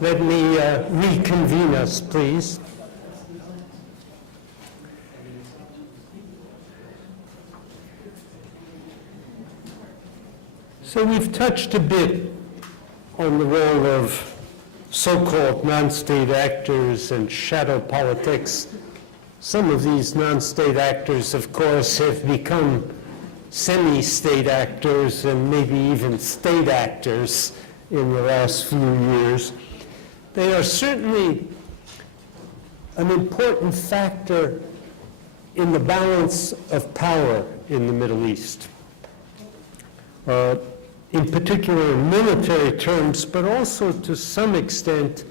Let me reconvene us, please. So we've touched a bit on the role of so-called non-state actors and shadow politics. Some of these non-state actors, of course, have become semi-state actors and maybe even state actors in the last few years. They are certainly an important factor in the balance of power in the Middle East. In particular in military terms, but also to some extent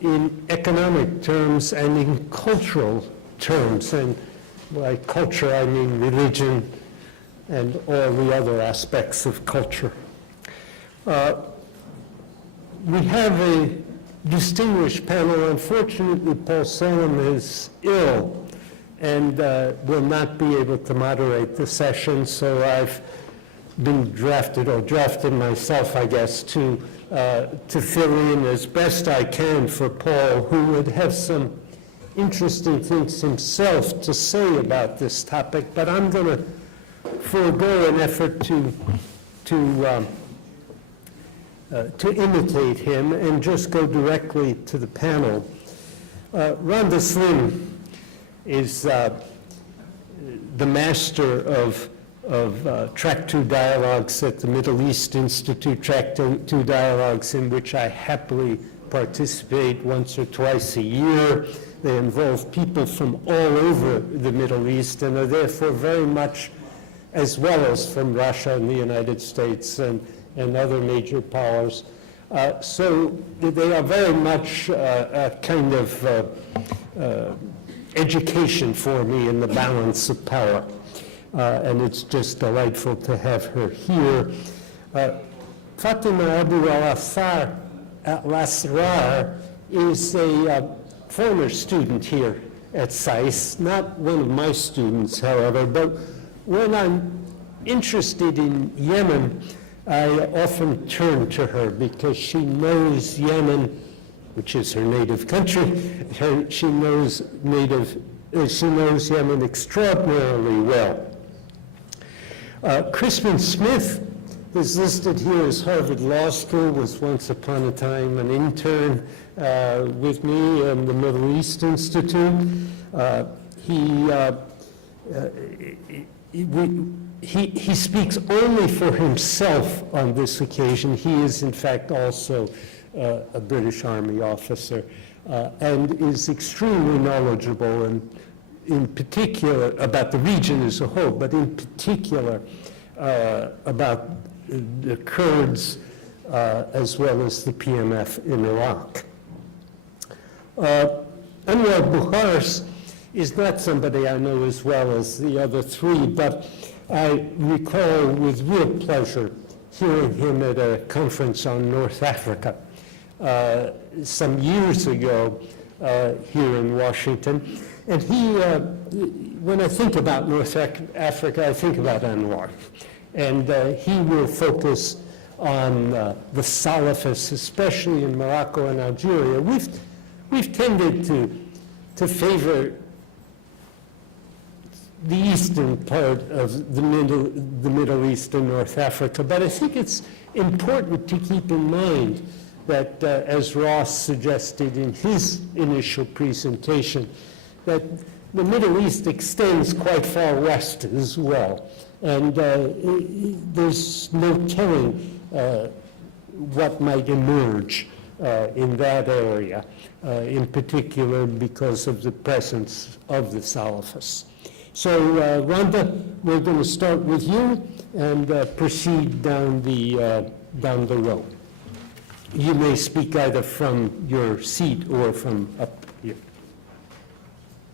in economic terms and in cultural terms. And by culture, I mean religion and all the other aspects of culture. We have a distinguished panel. Unfortunately, Paul Salem is ill and will not be able to moderate the session, so I've been drafted myself, I guess, to fill in as best I can for Paul, who would have some interesting things himself to say about this topic, but I'm going to forego an effort to imitate him and just go directly to the panel. Rhonda Slim is the master of Track 2 Dialogues at the Middle East Institute, Track 2 Dialogues in which I happily participate once or twice a year. They involve people from all over the Middle East and are therefore very much, as well as from Russia and the United States and other major powers. So they are very much a kind of education for me in the balance of power. And it's just delightful to have her here. Fatima Abu al-Asrar is a former student here at SAIS, not one of my students, however, but when I'm interested in Yemen, I often turn to her because she knows Yemen, which is her native country. She knows Yemen extraordinarily well. Crispin Smith is listed here as Harvard Law School, was once upon a time an intern with me in the Middle East Institute. He speaks only for himself on this occasion. He is, in fact, also a British Army officer and is extremely knowledgeable, and in particular about the region as a whole, but in particular about the Kurds as well as the PMF in Iraq. Anwar Bukhars is not somebody I know as well as the other three, but I recall with real pleasure hearing him at a conference on North Africa some years ago here in Washington. And he, when I think about North Africa, I think about Anwar. And he will focus on the Salafists, especially in Morocco and Algeria. We've tended to favor the eastern part of the Middle East and North Africa, but I think it's important to keep in mind that, as Ross suggested in his initial presentation, that the Middle East extends quite far west as well, and there's no telling what might emerge in that area, in particular because of the presence of the Salafists. So, Rhonda, we're going to start with you and proceed down the row. You may speak either from your seat or from up here.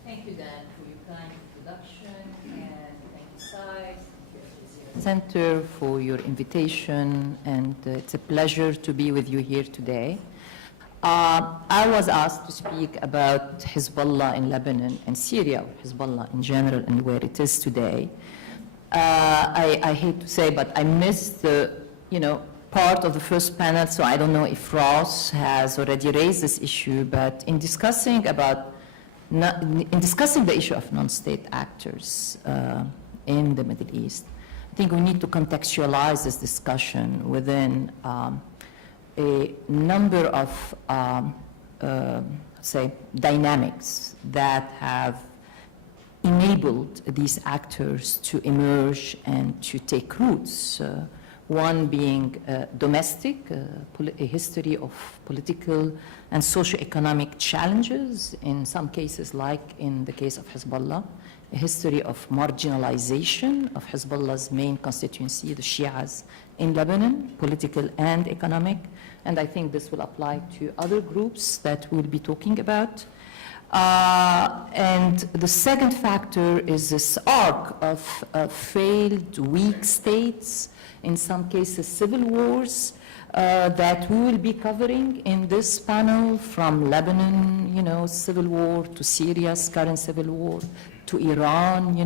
Thank you, Dan, for your kind introduction, and thank you, SAIS, Center, for your invitation, and it's a pleasure to be with you here today. I was asked to speak about Hezbollah in Lebanon and Syria, or Hezbollah in general, and where it is today. I hate to say, but I miss the, part of the first panel, so I don't know if Ross has already raised this issue, but in discussing the issue of non-state actors in the Middle East, I think we need to contextualize this discussion within a number of, say, dynamics that have enabled these actors to emerge and to take roots. One being domestic, a history of political and socio-economic challenges, in some cases like in the case of Hezbollah, a history of marginalization of Hezbollah's main constituency, the Shias in Lebanon, political and economic, and I think this will apply to other groups that we'll be talking about. And the second factor is this arc of failed, weak states, in some cases civil wars, that we will be covering in this panel, from Lebanon, civil war, to Syria's current civil war, to Iran,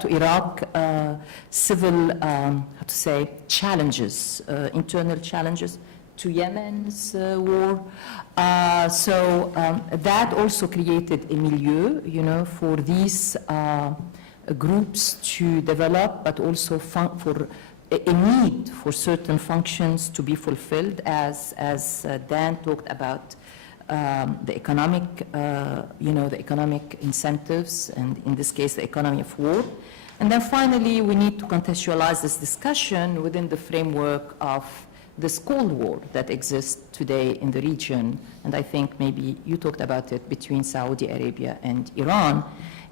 to Iraq, civil, challenges, internal challenges, to Yemen's war. That also created a milieu, for these groups to develop, but also for a need for certain functions to be fulfilled, as Dan talked about the economic, the economic incentives, and in this case, the economy of war. And then finally, we need to contextualize this discussion within the framework of this Cold War that exists today in the region, and I think maybe you talked about it, between Saudi Arabia and Iran,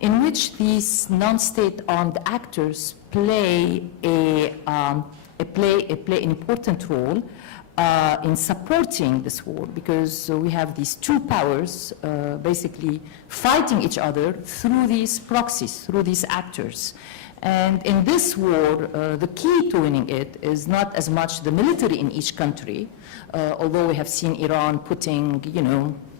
in which these non-state armed actors play an important role in supporting this war, because we have these two powers basically fighting each other through these proxies, through these actors. And in this war, the key to winning it is not as much the military in each country, although we have seen Iran putting,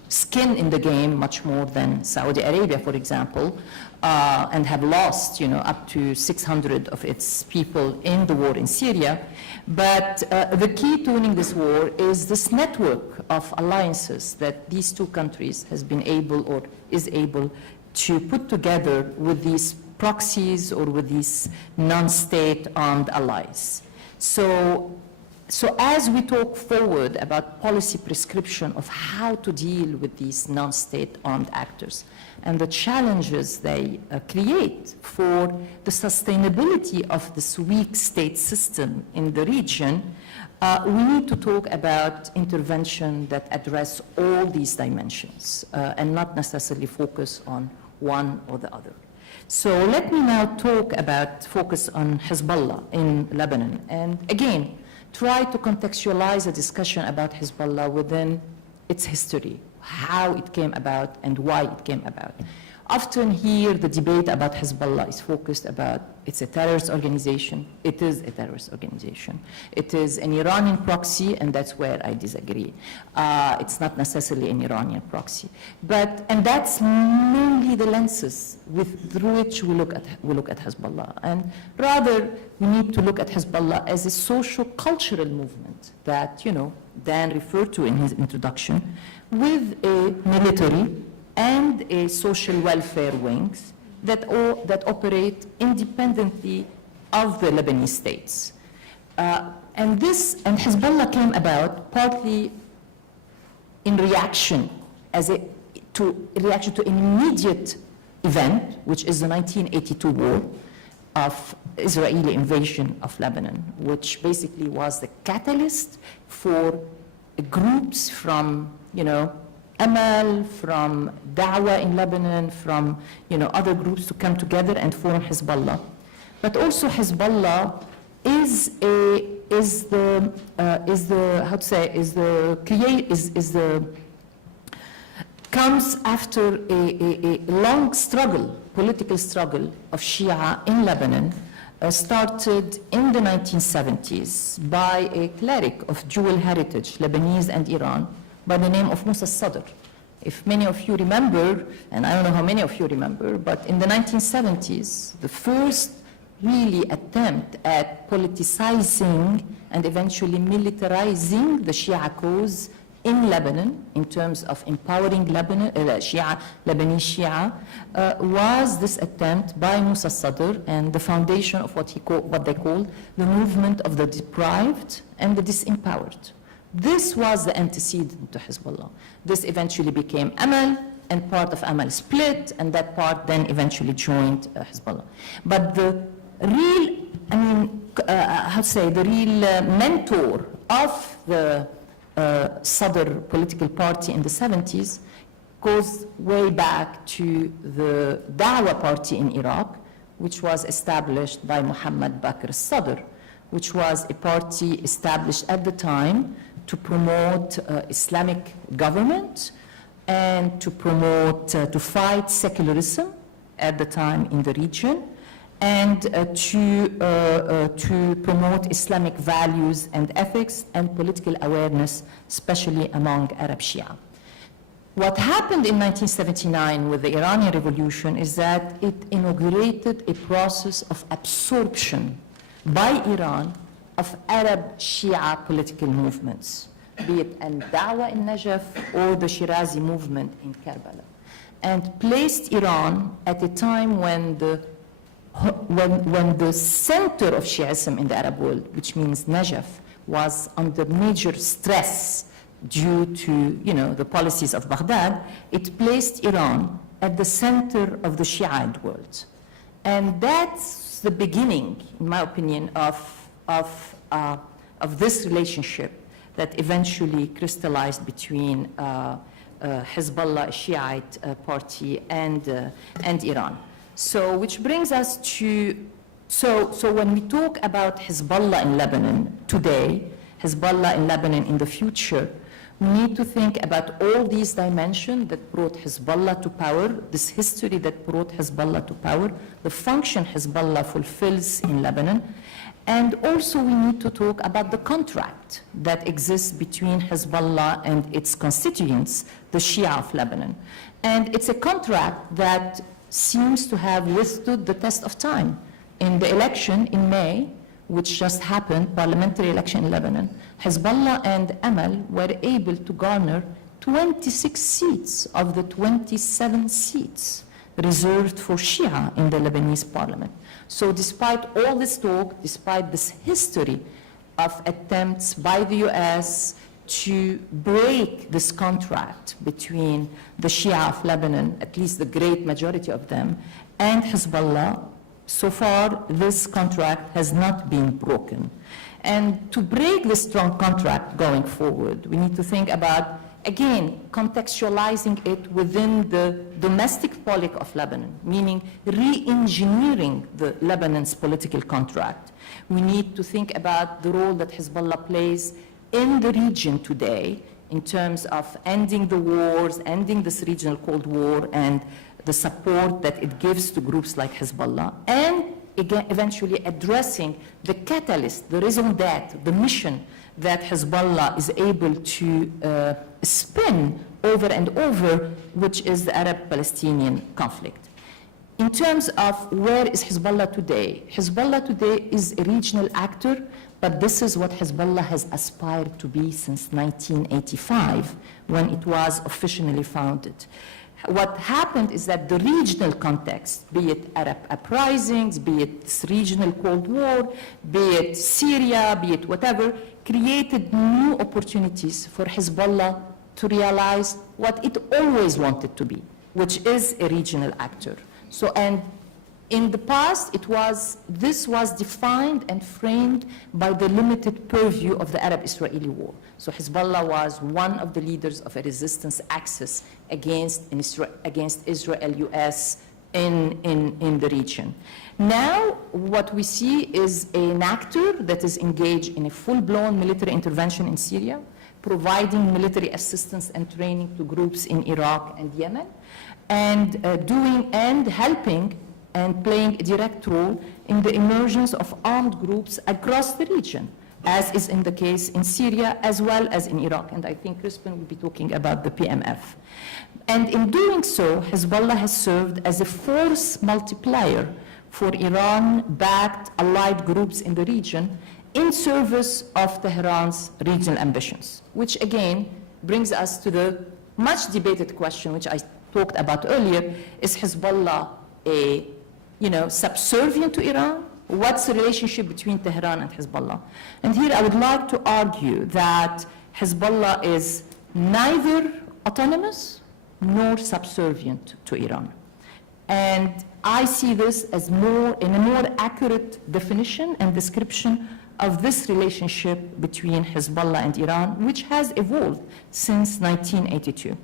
skin in the game much more than Saudi Arabia, for example, and have lost, up to 600 of its people in the war in Syria. But the key to winning this war is this network of alliances that these two countries has been able, or is able, to put together with these proxies or with these non-state armed allies. So as we talk forward about policy prescription of how to deal with these non-state armed actors and the challenges they create for the sustainability of this weak state system in the region, we need to talk about intervention that address all these dimensions and not necessarily focus on one or the other. So let me now focus on Hezbollah in Lebanon, and again, try to contextualize a discussion about Hezbollah within its history, how it came about and why it came about. Often here, the debate about Hezbollah is focused about it's a terrorist organization. It is a terrorist organization. It is an Iranian proxy, and that's where I disagree. It's not necessarily an Iranian proxy. And that's mainly the lenses through which we look at Hezbollah. And rather, we need to look at Hezbollah as a social-cultural movement that, Dan referred to in his introduction, with a military and a social welfare wings that operate independently of the Lebanese states. And Hezbollah came about partly in reaction to an immediate event, which is the 1982 war of Israeli invasion of Lebanon, which basically was the catalyst for groups from, Amal, from Dawah in Lebanon, from other groups to come together and form Hezbollah. But also Hezbollah comes after a long struggle, political struggle of Shia in Lebanon, started in the 1970s by a cleric of dual heritage, Lebanese and Iran, by the name of Musa Sadr. If many of you remember, and I don't know how many of you remember, but in the 1970s, the first really attempt at politicizing and eventually militarizing the Shia cause in Lebanon, in terms of empowering Lebanon, Lebanese Shia, was this attempt by Musa Sadr and the foundation of what they called the movement of the deprived and the disempowered. This was the antecedent to Hezbollah. This eventually became Amal, and part of Amal split, and that part then eventually joined Hezbollah. But the real, the real mentor of the Sadr political party in the 70s goes way back to the Dawah party in Iraq, which was established by Muhammad Bakr Sadr, which was a party established at the time to promote Islamic government and to promote, to fight secularism at the time in the region, and to promote Islamic values and ethics and political awareness, especially among Arab Shia. What happened in 1979 with the Iranian Revolution is that it inaugurated a process of absorption by Iran of Arab Shia political movements, be it al-Dawah in Najaf or the Shirazi movement in Karbala, and placed Iran at a time when the center of Shiism in the Arab world, which means Najaf, was under major stress due to, the policies of Baghdad, it placed Iran at the center of the Shiite world. And that's the beginning, in my opinion, of this relationship that eventually crystallized between Hezbollah, a Shiite party, and Iran. So, which brings us to, so when we talk about Hezbollah in Lebanon today, Hezbollah in Lebanon in the future, we need to think about all these dimensions that brought Hezbollah to power, this history that brought Hezbollah to power, the function Hezbollah fulfills in Lebanon, and also we need to talk about the contract that exists between Hezbollah and its constituents, the Shia of Lebanon. And it's a contract that seems to have withstood the test of time. In the election in May, which just happened, parliamentary election in Lebanon, Hezbollah and Amal were able to garner 26 seats of the 27 seats reserved for Shia in the Lebanese parliament. So despite all this talk, despite this history of attempts by the US to break this contract between the Shia of Lebanon, at least the great majority of them, and Hezbollah, so far this contract has not been broken. And to break this strong contract going forward, we need to think about, again, contextualizing it within the domestic politics of Lebanon, meaning re-engineering the Lebanon's political contract. We need to think about the role that Hezbollah plays in the region today in terms of ending the wars, ending this regional Cold War, and the support that it gives to groups like Hezbollah, and again, eventually addressing the catalyst, the raison d'etre, the mission that Hezbollah is able to spin over and over, which is the Arab-Palestinian conflict. In terms of where is Hezbollah today is a regional actor, but this is what Hezbollah has aspired to be since 1985, when it was officially founded. What happened is that the regional context, be it Arab uprisings, be it this regional Cold War, be it Syria, be it whatever, created new opportunities for Hezbollah to realize what it always wanted to be, which is a regional actor. So, and in the past, this was defined and framed by the limited purview of the Arab-Israeli war. So Hezbollah was one of the leaders of a resistance axis against Israel-US in the region. Now, what we see is an actor that is engaged in a full-blown military intervention in Syria, providing military assistance and training to groups in Iraq and Yemen, and helping and playing a direct role in the emergence of armed groups across the region, as is in the case in Syria as well as in Iraq. And I think Crispin will be talking about the PMF. And in doing so, Hezbollah has served as a force multiplier for Iran-backed allied groups in the region in service of Tehran's regional ambitions, which again brings us to the much debated question, which I talked about earlier: is Hezbollah subservient to Iran? What's the relationship between Tehran and Hezbollah? And here I would like to argue that Hezbollah is neither autonomous nor subservient to Iran. And I see this as in a more accurate definition and description of this relationship between Hezbollah and Iran, which has evolved since 1982.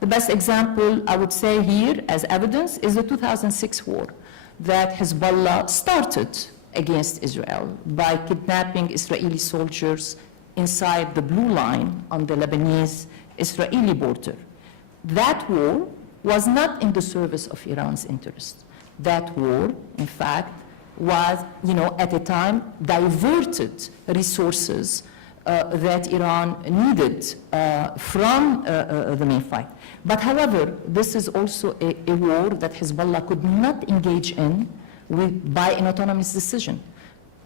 The best example I would say here as evidence is the 2006 war that Hezbollah started against Israel by kidnapping Israeli soldiers inside the blue line on the Lebanese-Israeli border. That war was not in the service of Iran's interest. That war, in fact, was, at a time, diverted resources that Iran needed from the main fight. But however, this is also a war that Hezbollah could not engage in by an autonomous decision.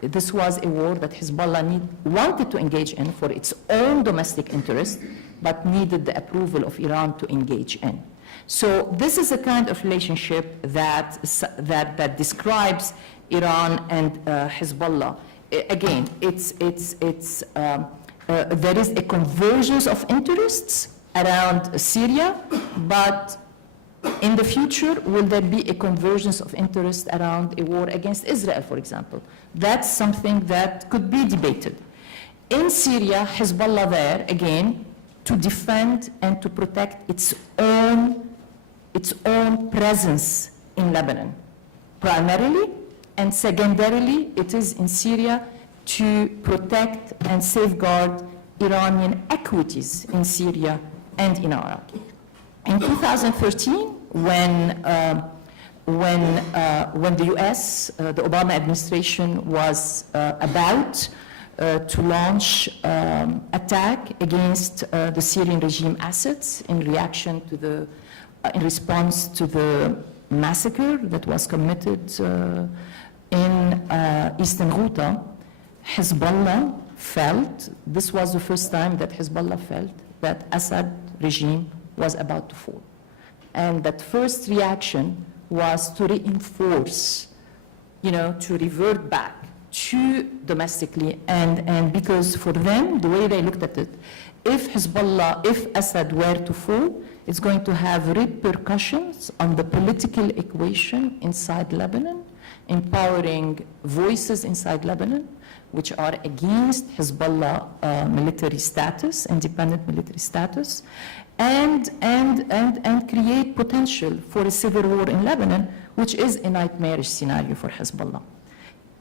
This was a war that Hezbollah wanted to engage in for its own domestic interest, but needed the approval of Iran to engage in. So this is a kind of relationship that describes Iran and Hezbollah. Again, there is a convergence of interests around Syria, but in the future, will there be a convergence of interest around a war against Israel, for example? That's something that could be debated. In Syria, Hezbollah there, again, to defend and to protect its own presence in Lebanon, primarily, and secondarily, it is in Syria to protect and safeguard Iranian equities in Syria and in Iraq. In 2013, when the U.S., the Obama administration was about to launch attack against the Syrian regime assets in response to the massacre that was committed in Eastern Ghouta, Hezbollah felt, this was the first time that Hezbollah felt that Assad regime was about to fall. And that first reaction was to reinforce, to revert back to domestically, and because for them, the way they looked at it, if Assad were to fall, it's going to have repercussions on the political equation inside Lebanon, empowering voices inside Lebanon, which are against Hezbollah military status, independent military status, and create potential for a civil war in Lebanon, which is a nightmarish scenario for Hezbollah.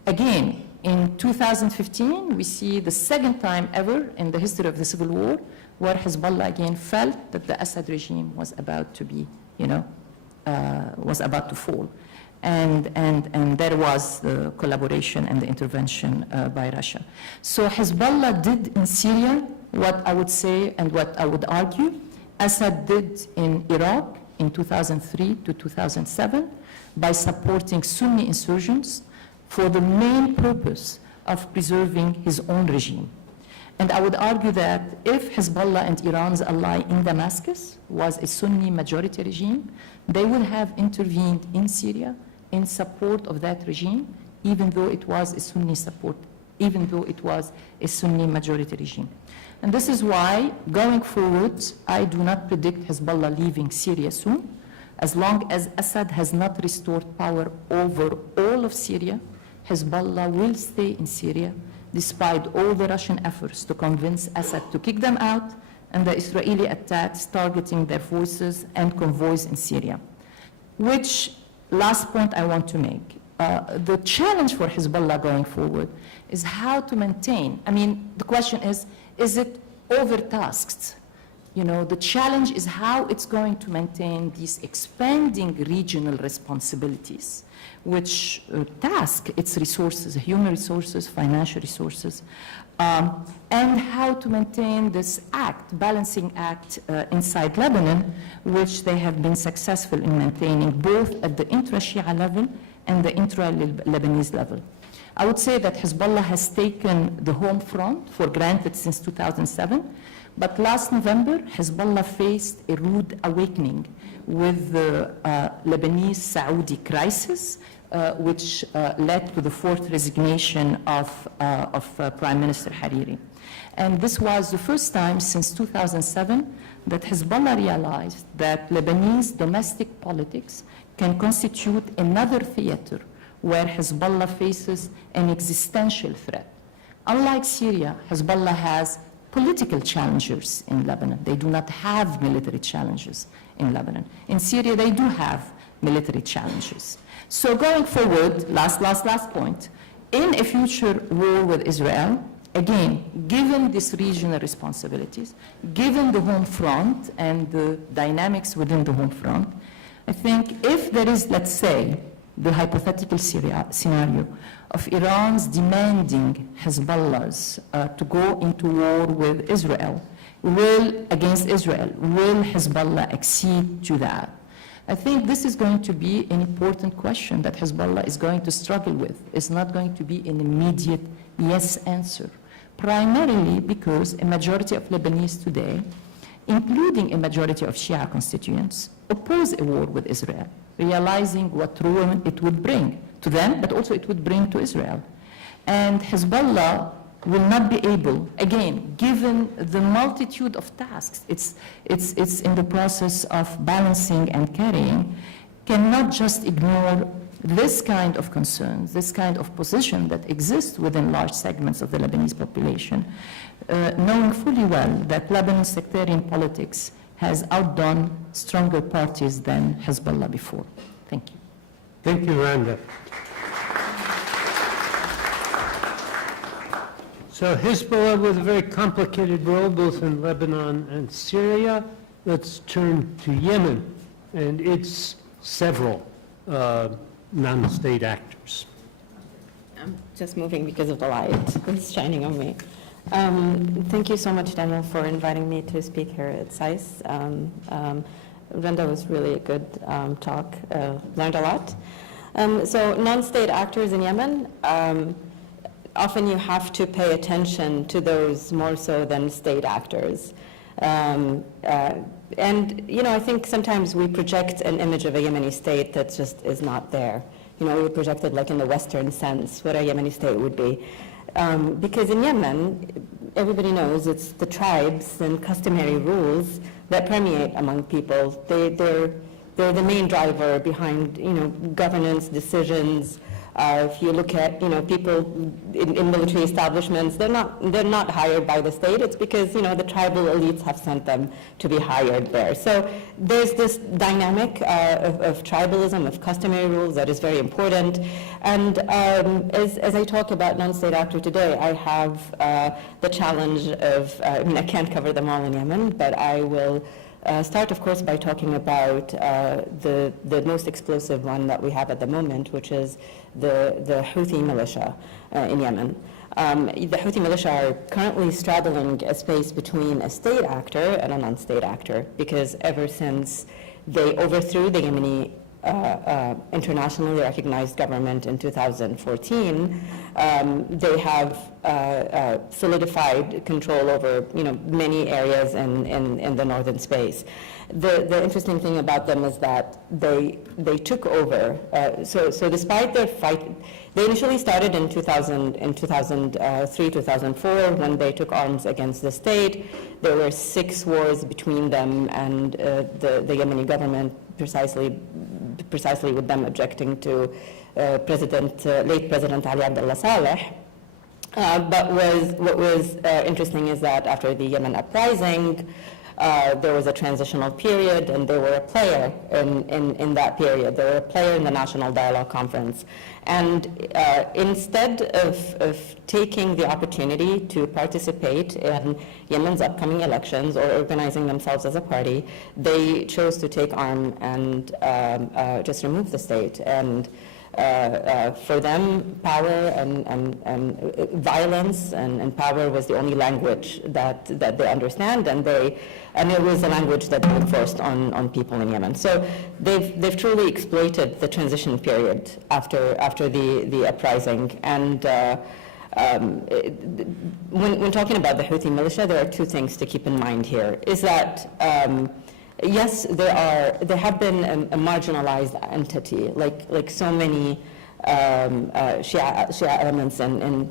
Again, in 2015, we see the second time ever in the history of the civil war where Hezbollah again felt that the Assad regime was about to be, was about to fall. And there was the collaboration and the intervention by Russia. So Hezbollah did in Syria what I would say and what I would argue Assad did in Iraq in 2003 to 2007 by supporting Sunni insurgents for the main purpose of preserving his own regime. And I would argue that if Hezbollah and Iran's ally in Damascus was a Sunni majority regime, they would have intervened in Syria in support of that regime, even though it was a Sunni majority regime. And this is why, going forward, I do not predict Hezbollah leaving Syria soon. As long as Assad has not restored power over all of Syria, Hezbollah will stay in Syria, despite all the Russian efforts to convince Assad to kick them out and the Israeli attacks targeting their forces and convoys in Syria. Which, last point I want to make, the challenge for Hezbollah going forward is how to maintain, the question is it overtasked? The challenge is how it's going to maintain these expanding regional responsibilities, which task its resources, human resources, financial resources, and how to maintain this balancing act inside Lebanon, which they have been successful in maintaining both at the intra-Shia level and the intra-Lebanese level. I would say that Hezbollah has taken the home front for granted since 2007, but last November, Hezbollah faced a rude awakening with the Lebanese Saudi crisis, which led to the forced resignation of Prime Minister Hariri. And this was the first time since 2007 that Hezbollah realized that Lebanese domestic politics can constitute another theater where Hezbollah faces an existential threat. Unlike Syria, Hezbollah has political challengers in Lebanon. They do not have military challenges in Lebanon. In Syria, they do have military challenges. So going forward, last point, in a future war with Israel, again, given these regional responsibilities, given the home front and the dynamics within the home front, I think if there is, let's say, the hypothetical scenario of Iran's demanding Hezbollah's to go into war with Israel, against Israel, will Hezbollah accede to that? I think this is going to be an important question that Hezbollah is going to struggle with. It's not going to be an immediate yes answer, primarily because a majority of Lebanese today, including a majority of Shia constituents, oppose a war with Israel, realizing what ruin it would bring to them, but also it would bring to Israel. And Hezbollah will not be able, again, given the multitude of tasks it's in the process of balancing and carrying, cannot just ignore this kind of concerns, this kind of position that exists within large segments of the Lebanese population, knowing fully well that Lebanon's sectarian politics has outdone stronger parties than Hezbollah before. Thank you. Thank you, Randa. So Hezbollah with a very complicated role both in Lebanon and Syria. Let's turn to Yemen and its several non-state actors. I'm just moving because of the light. It's shining on me. Thank you so much, Daniel, for inviting me to speak here at SAIS. Randa was really a good talk. Learned a lot. So non-state actors in Yemen, often you have to pay attention to those more so than state actors. And, I think sometimes we project an image of a Yemeni state that just is not there. We project it like in the Western sense, what a Yemeni state would be. Because in Yemen, everybody knows it's the tribes and customary rules that permeate among people. They're the main driver behind, governance, decisions. If you look at, people in military establishments, they're not hired by the state. It's because, the tribal elites have sent them to be hired there. So there's this dynamic of tribalism, of customary rules that is very important. And as I talk about non-state actor today, I have the challenge of, I can't cover them all in Yemen, but I will start, of course, by talking about the most explosive one that we have at the moment, which is the Houthi militia in Yemen. The Houthi militia are currently straddling a space between a state actor and a non-state actor, because ever since they overthrew the Yemeni internationally recognized government in 2014, they have solidified control over many areas in the northern space. The interesting thing about them is that they took over. So despite their fight, they initially started in 2003, 2004 when they took arms against the state. There were 6 wars between them and the Yemeni government, precisely with them objecting to late President Ali Abdullah Saleh. But what was interesting is that after the Yemen uprising, there was a transitional period, and they were a player in that period. They were a player in the National Dialogue Conference. And instead of taking the opportunity to participate in Yemen's upcoming elections or organizing themselves as a party, they chose to take arm and just remove the state. And For them, power and violence and power was the only language that they understand, and it was a language that they enforced on people in Yemen. So they've truly exploited the transition period after the uprising. And when talking about the Houthi militia, there are two things to keep in mind here. Is that yes, there have been a marginalized entity, like so many Shia elements in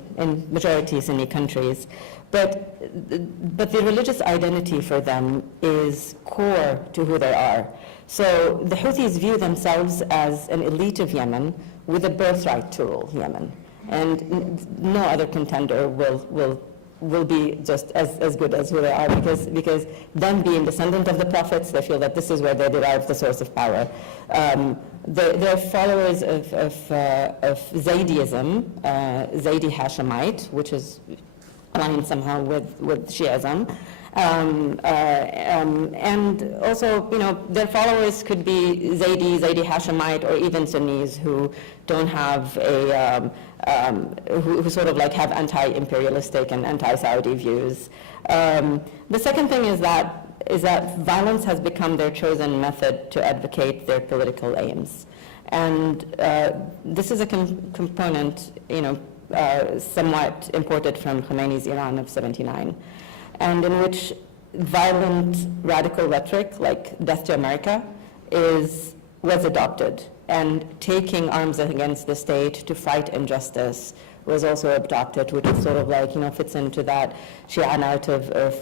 majority Sunni countries, but the religious identity for them is core to who they are. So the Houthis view themselves as an elite of Yemen with a birthright to rule Yemen, and no other contender will be just as good as who they are, because them being descendant of the prophets, they feel that this is where they derive the source of power. They're followers of Zaydism, Zaydi Hashemite, which is aligned somehow with Shiism. And also, their followers could be Zaydi Hashemite, or even Sunnis who don't have who sort of like have anti-imperialistic and anti-Saudi views. The second thing is that violence has become their chosen method to advocate their political aims. And this is a component, somewhat imported from Khomeini's Iran of '79, and in which violent radical rhetoric like death to America was adopted, and taking arms against the state to fight injustice was also adopted, which is sort of like, fits into that Shia narrative of,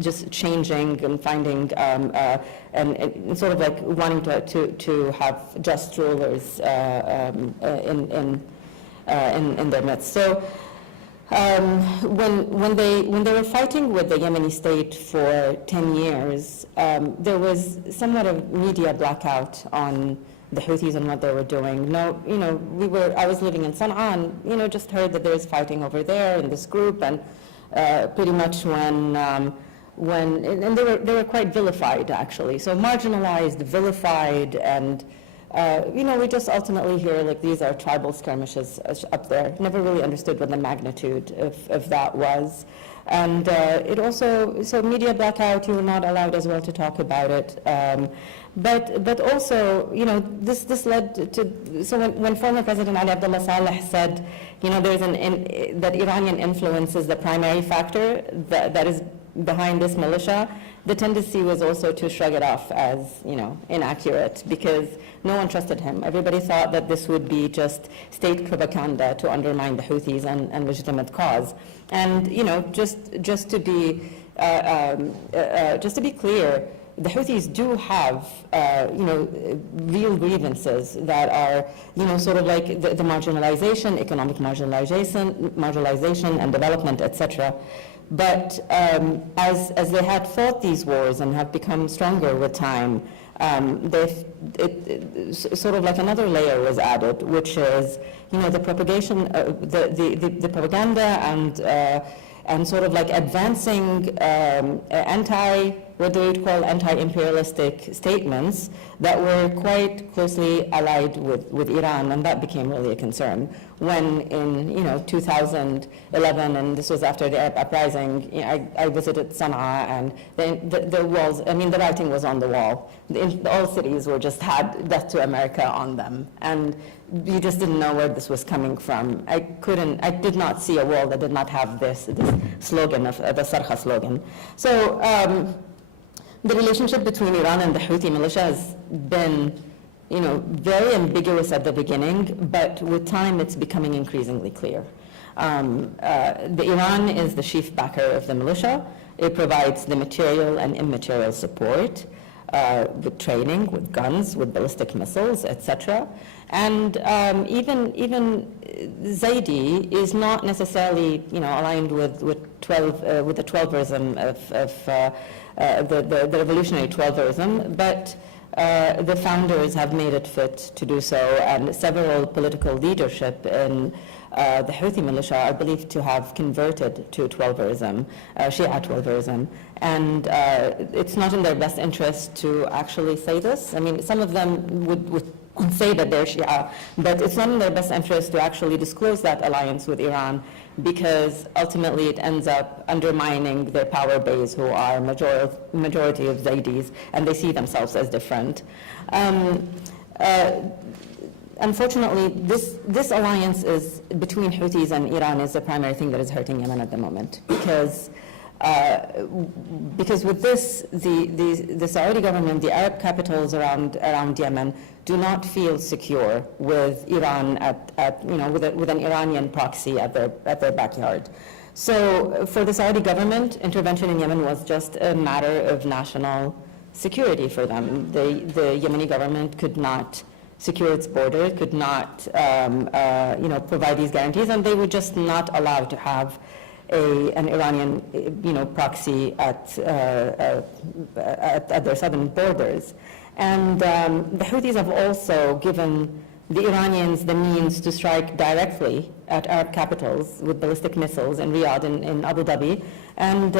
just changing and finding, and sort of like wanting to have just rulers in their midst. So when they were fighting with the Yemeni state for 10 years, there was somewhat of media blackout on the Houthis and what they were doing. No, I was living in Sana'a, and just heard that there's fighting over there in this group, and pretty much when they were quite vilified, actually. So marginalized, vilified, and we just ultimately hear like these are tribal skirmishes up there. Never really understood what the magnitude of that was. And it also, so media blackout, you were not allowed as well to talk about it. But also, this led to, so when former President Ali Abdullah Saleh said, there's that Iranian influence is the primary factor that is behind this militia, the tendency was also to shrug it off as, inaccurate, because no one trusted him. Everybody thought that this would be just state propaganda to undermine the Houthis and legitimate cause. And, just to be clear, the Houthis do have, real grievances that are, sort of like the marginalization, economic marginalization and development, etc. But as they had fought these wars and have become stronger with time, sort of like another layer was added, which is, the propagation, the propaganda and sort of like advancing what they would call anti-imperialistic statements that were quite closely allied with Iran, and that became really a concern. When in 2011, and this was after the Arab uprising, I visited Sana'a, and the walls, the writing was on the wall. All cities just had death to America on them, and you just didn't know where this was coming from. I did not see a wall that did not have this slogan of the Sarkha slogan. So the relationship between Iran and the Houthi militia has been, very ambiguous at the beginning, but with time it's becoming increasingly clear. The Iran is the chief backer of the militia. It provides the material and immaterial support, with training, with guns, with ballistic missiles, etc. And even Zaydi is not necessarily, aligned with the 12verism of the revolutionary 12verism, but the founders have made it fit to do so, and several political leadership in the Houthi militia are believed to have converted to 12verism, Shia 12verism, and it's not in their best interest to actually say this. Some of them would and say that they're Shia, but it's not in their best interest to actually disclose that alliance with Iran, because ultimately it ends up undermining their power base, who are majority of Zaydis, and they see themselves as different. Unfortunately, this alliance is between Houthis and Iran is the primary thing that is hurting Yemen at the moment, because with this, the Saudi government, the Arab capitals around Yemen, do not feel secure with Iran with an Iranian proxy at their backyard. So for the Saudi government, intervention in Yemen was just a matter of national security for them. The Yemeni government could not secure its border, could not provide these guarantees, and they were just not allowed to have an Iranian proxy at their southern borders. And the Houthis have also given the Iranians the means to strike directly at Arab capitals with ballistic missiles in Riyadh and in Abu Dhabi, and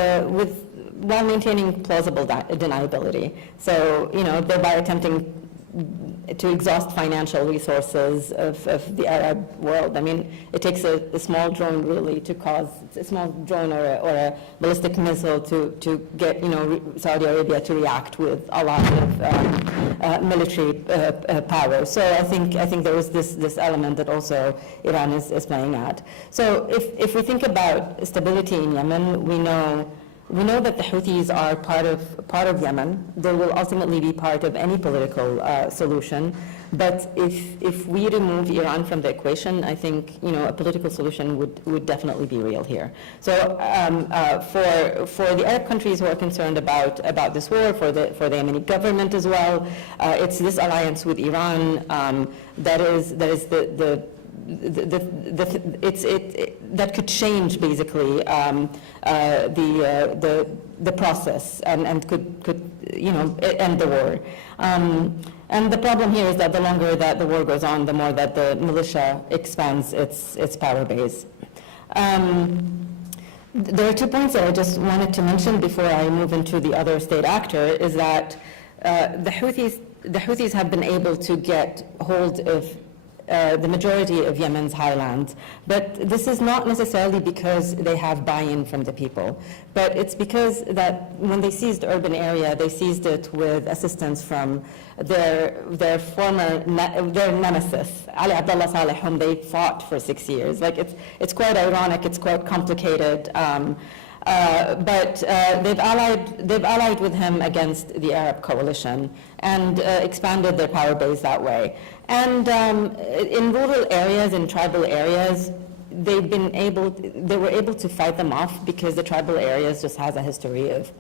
while maintaining plausible deniability. So, thereby attempting to exhaust financial resources of the Arab world. I mean, it takes a small drone really to cause, a small drone or a ballistic missile to get, Saudi Arabia to react with a lot of military power. So I think there is this element that also Iran is playing at. So if we think about stability in Yemen, we know that the Houthis are part of Yemen. They will ultimately be part of any political solution. But if we remove Iran from the equation, I think a political solution would definitely be real here. So for the Arab countries who are concerned about this war, for the Yemeni government as well, it's this alliance with Iran that could change basically the process and could end the war. And the problem here is that the longer that the war goes on, the more that the militia expands its power base. There are 2 points that I just wanted to mention before I move into the other state actor, is that the Houthis have been able to get hold of the majority of Yemen's highlands. But this is not necessarily because they have buy-in from the people, but it's because that when they seized urban area, they seized it with assistance from their nemesis, Ali Abdullah Saleh, whom they fought for 6 years. Like it's quite ironic, it's quite complicated. But they've allied with him against the Arab coalition and expanded their power base that way. And in rural areas, in tribal areas, they were able to fight them off because the tribal areas just has a history of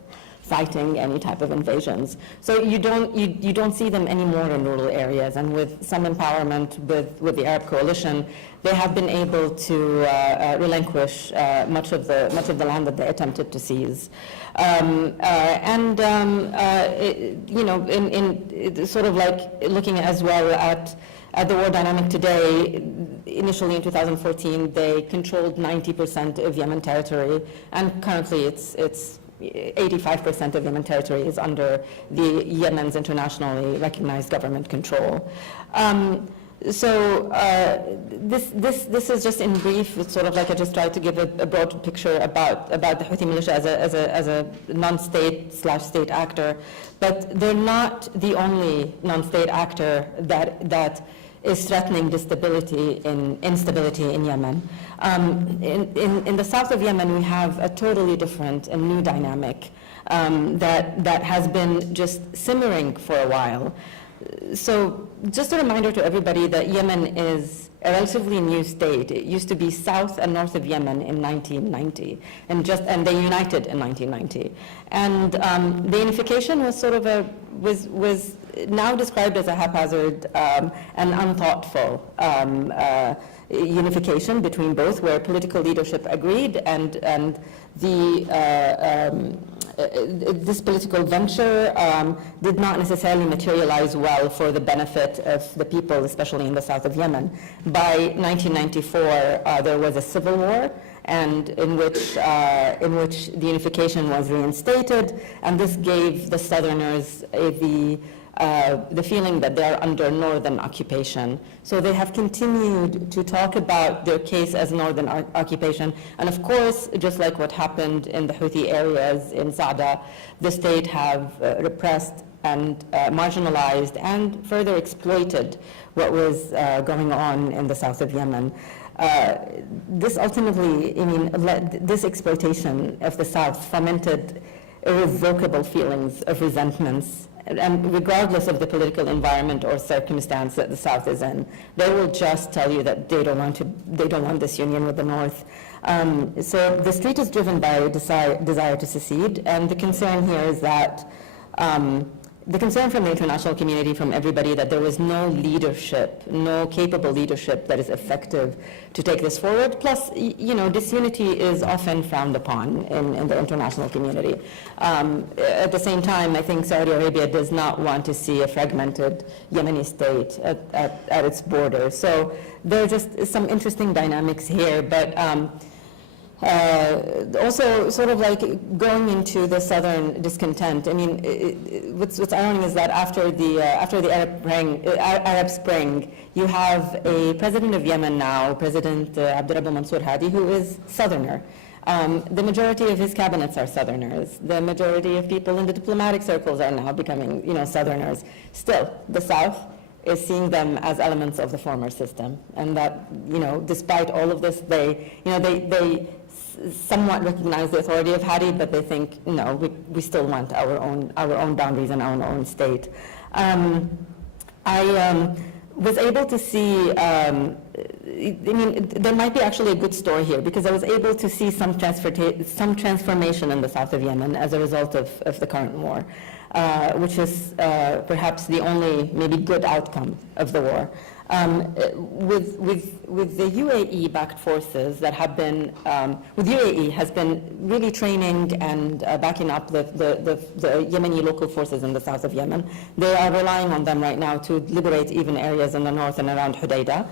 fighting any type of invasions. So you don't see them anymore in rural areas, and with some empowerment with the Arab coalition, they have been able to relinquish much of the land that they attempted to seize. In sort of like looking as well at the war dynamic today, initially in 2014, they controlled 90% of Yemen territory, and currently it's 85% of Yemen territory is under the Yemen's internationally recognized government control. This is just in brief. It's sort of like I just tried to give a broad picture about the Houthi militia as a non-state/state actor, but they're not the only non-state actor that is threatening instability in Yemen. In the south of Yemen, we have a totally different and new dynamic that has been just simmering for a while. So just a reminder to everybody that Yemen is a relatively new state. It used to be south and north of Yemen in 1990, and they united in 1990. And the unification was sort of was now described as a haphazard and unthoughtful unification between both, where political leadership agreed, and this political venture did not necessarily materialize well for the benefit of the people, especially in the south of Yemen. By 1994, there was a civil war, and in which the unification was reinstated, and this gave the Southerners the feeling that they're under Northern occupation. So they have continued to talk about their case as Northern occupation. And of course, just like what happened in the Houthi areas in Sa'da, the state have repressed and marginalized and further exploited what was going on in the south of Yemen. This ultimately, this exploitation of the South fomented irrevocable feelings of resentments, and regardless of the political environment or circumstance that the South is in, they will just tell you that they don't want this union with the North. So the street is driven by a desire to secede, and the concern here is that the concern from the international community, from everybody, that there was no leadership, no capable leadership that is effective to take this forward. Plus, disunity is often frowned upon in the international community. At the same time, I think Saudi Arabia does not want to see a fragmented Yemeni state at its border. So there are just some interesting dynamics here, but also sort of like going into the southern discontent. What's ironic is that after the Arab Spring, you have a president of Yemen now, President Abdurrabbu Mansour Hadi, who is southerner. The majority of his cabinets are southerners. The majority of people in the diplomatic circles are now becoming, southerners. Still, the South is seeing them as elements of the former system, and that, despite all of this, they somewhat recognize the authority of Hadi, but they think, no, we still want our own boundaries and our own state. I was able to see, there might be actually a good story here, because I was able to see some transformation in the south of Yemen as a result of the current war, which is perhaps the only maybe good outcome of the war. With the UAE-backed forces that have been, with UAE has been really training and backing up the Yemeni local forces in the south of Yemen. They are relying on them right now to liberate even areas in the north and around Hudaydah.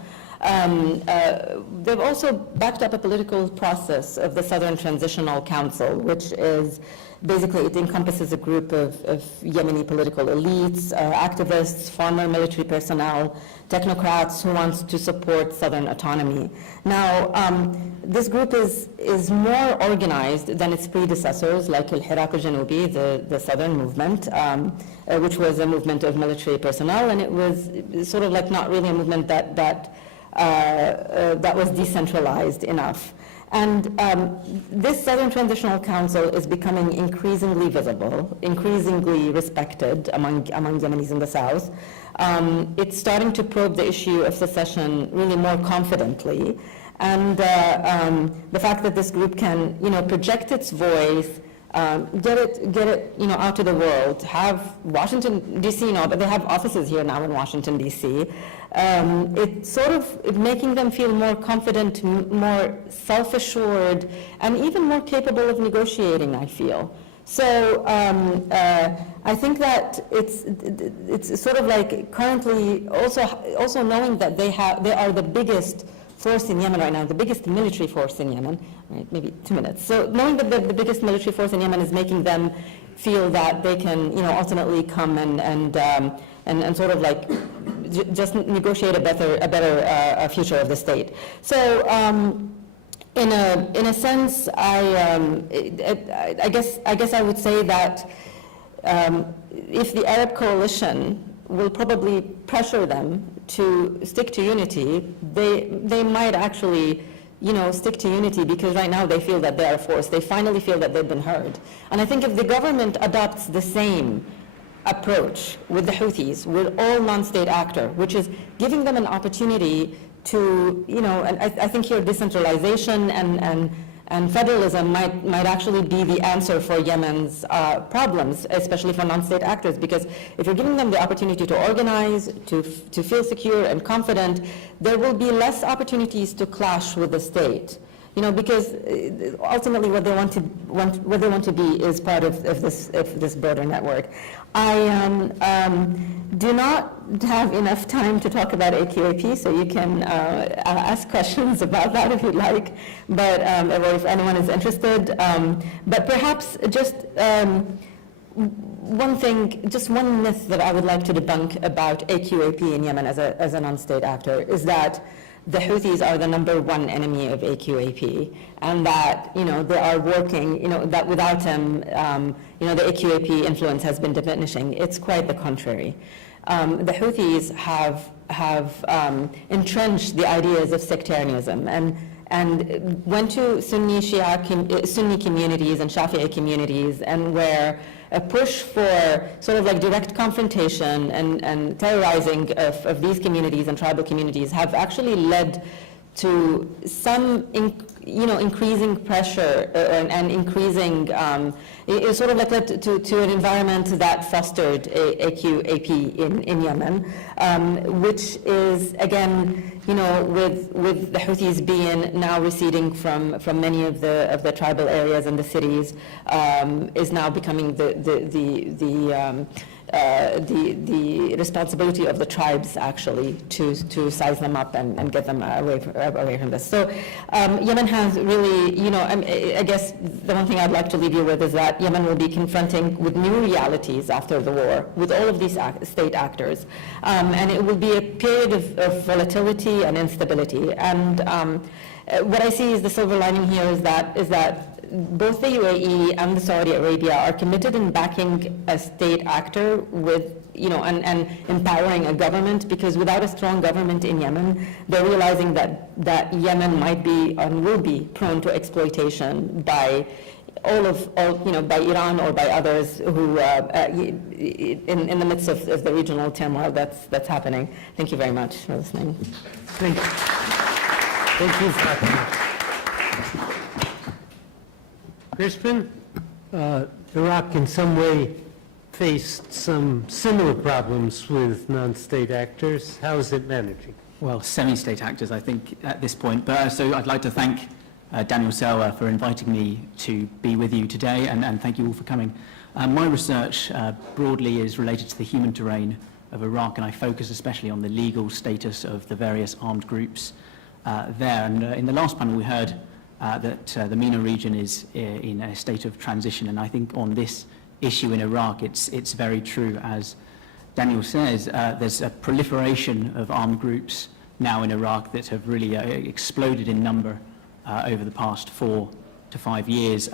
They've also backed up a political process of the Southern Transitional Council, which is basically, it encompasses a group of Yemeni political elites, activists, former military personnel, technocrats who want to support Southern autonomy. Now, this group is more organized than its predecessors, like Al-Hirak al-Janubi, the Southern movement, which was a movement of military personnel, and it was sort of like not really a movement that was decentralized enough. And this Southern Transitional Council is becoming increasingly visible, increasingly respected among Yemenis in the South. It's starting to probe the issue of secession really more confidently. And the fact that this group can, project its voice, get it, out to the world, have Washington, D.C., but they have offices here now in Washington, D.C., it's sort of making them feel more confident, more self-assured, and even more capable of negotiating, I feel. So I think that it's sort of like currently also knowing that they are the biggest force in Yemen right now, the biggest military force in Yemen, right, maybe 2 minutes. So knowing that the biggest military force in Yemen is making them feel that they can, ultimately come and sort of like just negotiate a better future of the state. So in a sense, I guess I would say that if the Arab coalition will probably pressure them to stick to unity, they might actually, stick to unity, because right now they feel that they are forced. They finally feel that they've been heard. And I think if the government adopts the same approach with the Houthis, with all non-state actors, which is giving them an opportunity to, and I think here decentralization and federalism might actually be the answer for Yemen's problems, especially for non-state actors, because if you're giving them the opportunity to organize, to feel secure and confident, there will be less opportunities to clash with the state. because ultimately what they want to be is part of this broader network. I do not have enough time to talk about AQAP, so you can ask questions about that if you'd like, but or if anyone is interested. But perhaps just one thing, just one myth that I would like to debunk about AQAP in Yemen as a non-state actor is that the Houthis are the #1 enemy of AQAP, and that they are working, that without them, the AQAP influence has been diminishing. It's quite the contrary. The Houthis have entrenched the ideas of sectarianism and went to Sunni communities and Shafi'i communities, and where a push for sort of like direct confrontation and terrorizing of these communities and tribal communities have actually led to some increasing pressure and increasing, it sort of like led to an environment that fostered AQAP in Yemen, which is, again, with the Houthis being now receding from many of the tribal areas and the cities, is now becoming the responsibility of the tribes actually to size them up and get them away from this. So Yemen has really, I guess the one thing I'd like to leave you with is that Yemen will be confronting with new realities after the war with all of these state actors, and it will be a period of volatility and instability. And what I see is the silver lining here is that both the UAE and the Saudi Arabia are committed in backing a state actor with, and empowering a government, because without a strong government in Yemen, they're realizing that Yemen might be and will be prone to exploitation by by Iran or by others who, in the midst of the regional turmoil that's happening. Thank you very much for listening. Thank you, Fatima. Crispin, Iraq in some way faced some similar problems with non-state actors. How is it managing? Well, semi-state actors, I think, at this point. But so I'd like to thank Daniel Selwa for inviting me to be with you today, and thank you all for coming. My research broadly is related to the human terrain of Iraq, and I focus especially on the legal status of the various armed groups there. And in the last panel we heard that the MENA region is in a state of transition, and I think on this issue in Iraq it's very true. As Daniel says, there's a proliferation of armed groups now in Iraq that have really exploded in number over the past 4 to 5 years,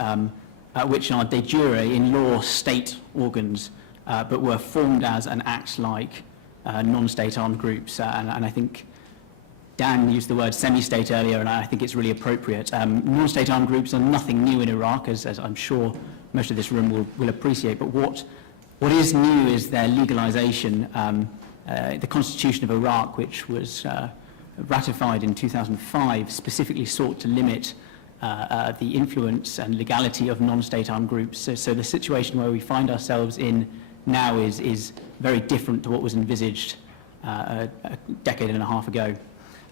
which are de jure in law state organs, but were formed as and act like non-state armed groups, and I think Dan used the word semi-state earlier, and I think it's really appropriate. Non-state armed groups are nothing new in Iraq, as I'm sure most of this room will appreciate, but what is new is their legalization. The Constitution of Iraq, which was ratified in 2005, specifically sought to limit the influence and legality of non-state armed groups. So the situation where we find ourselves in now is very different to what was envisaged a decade and a half ago.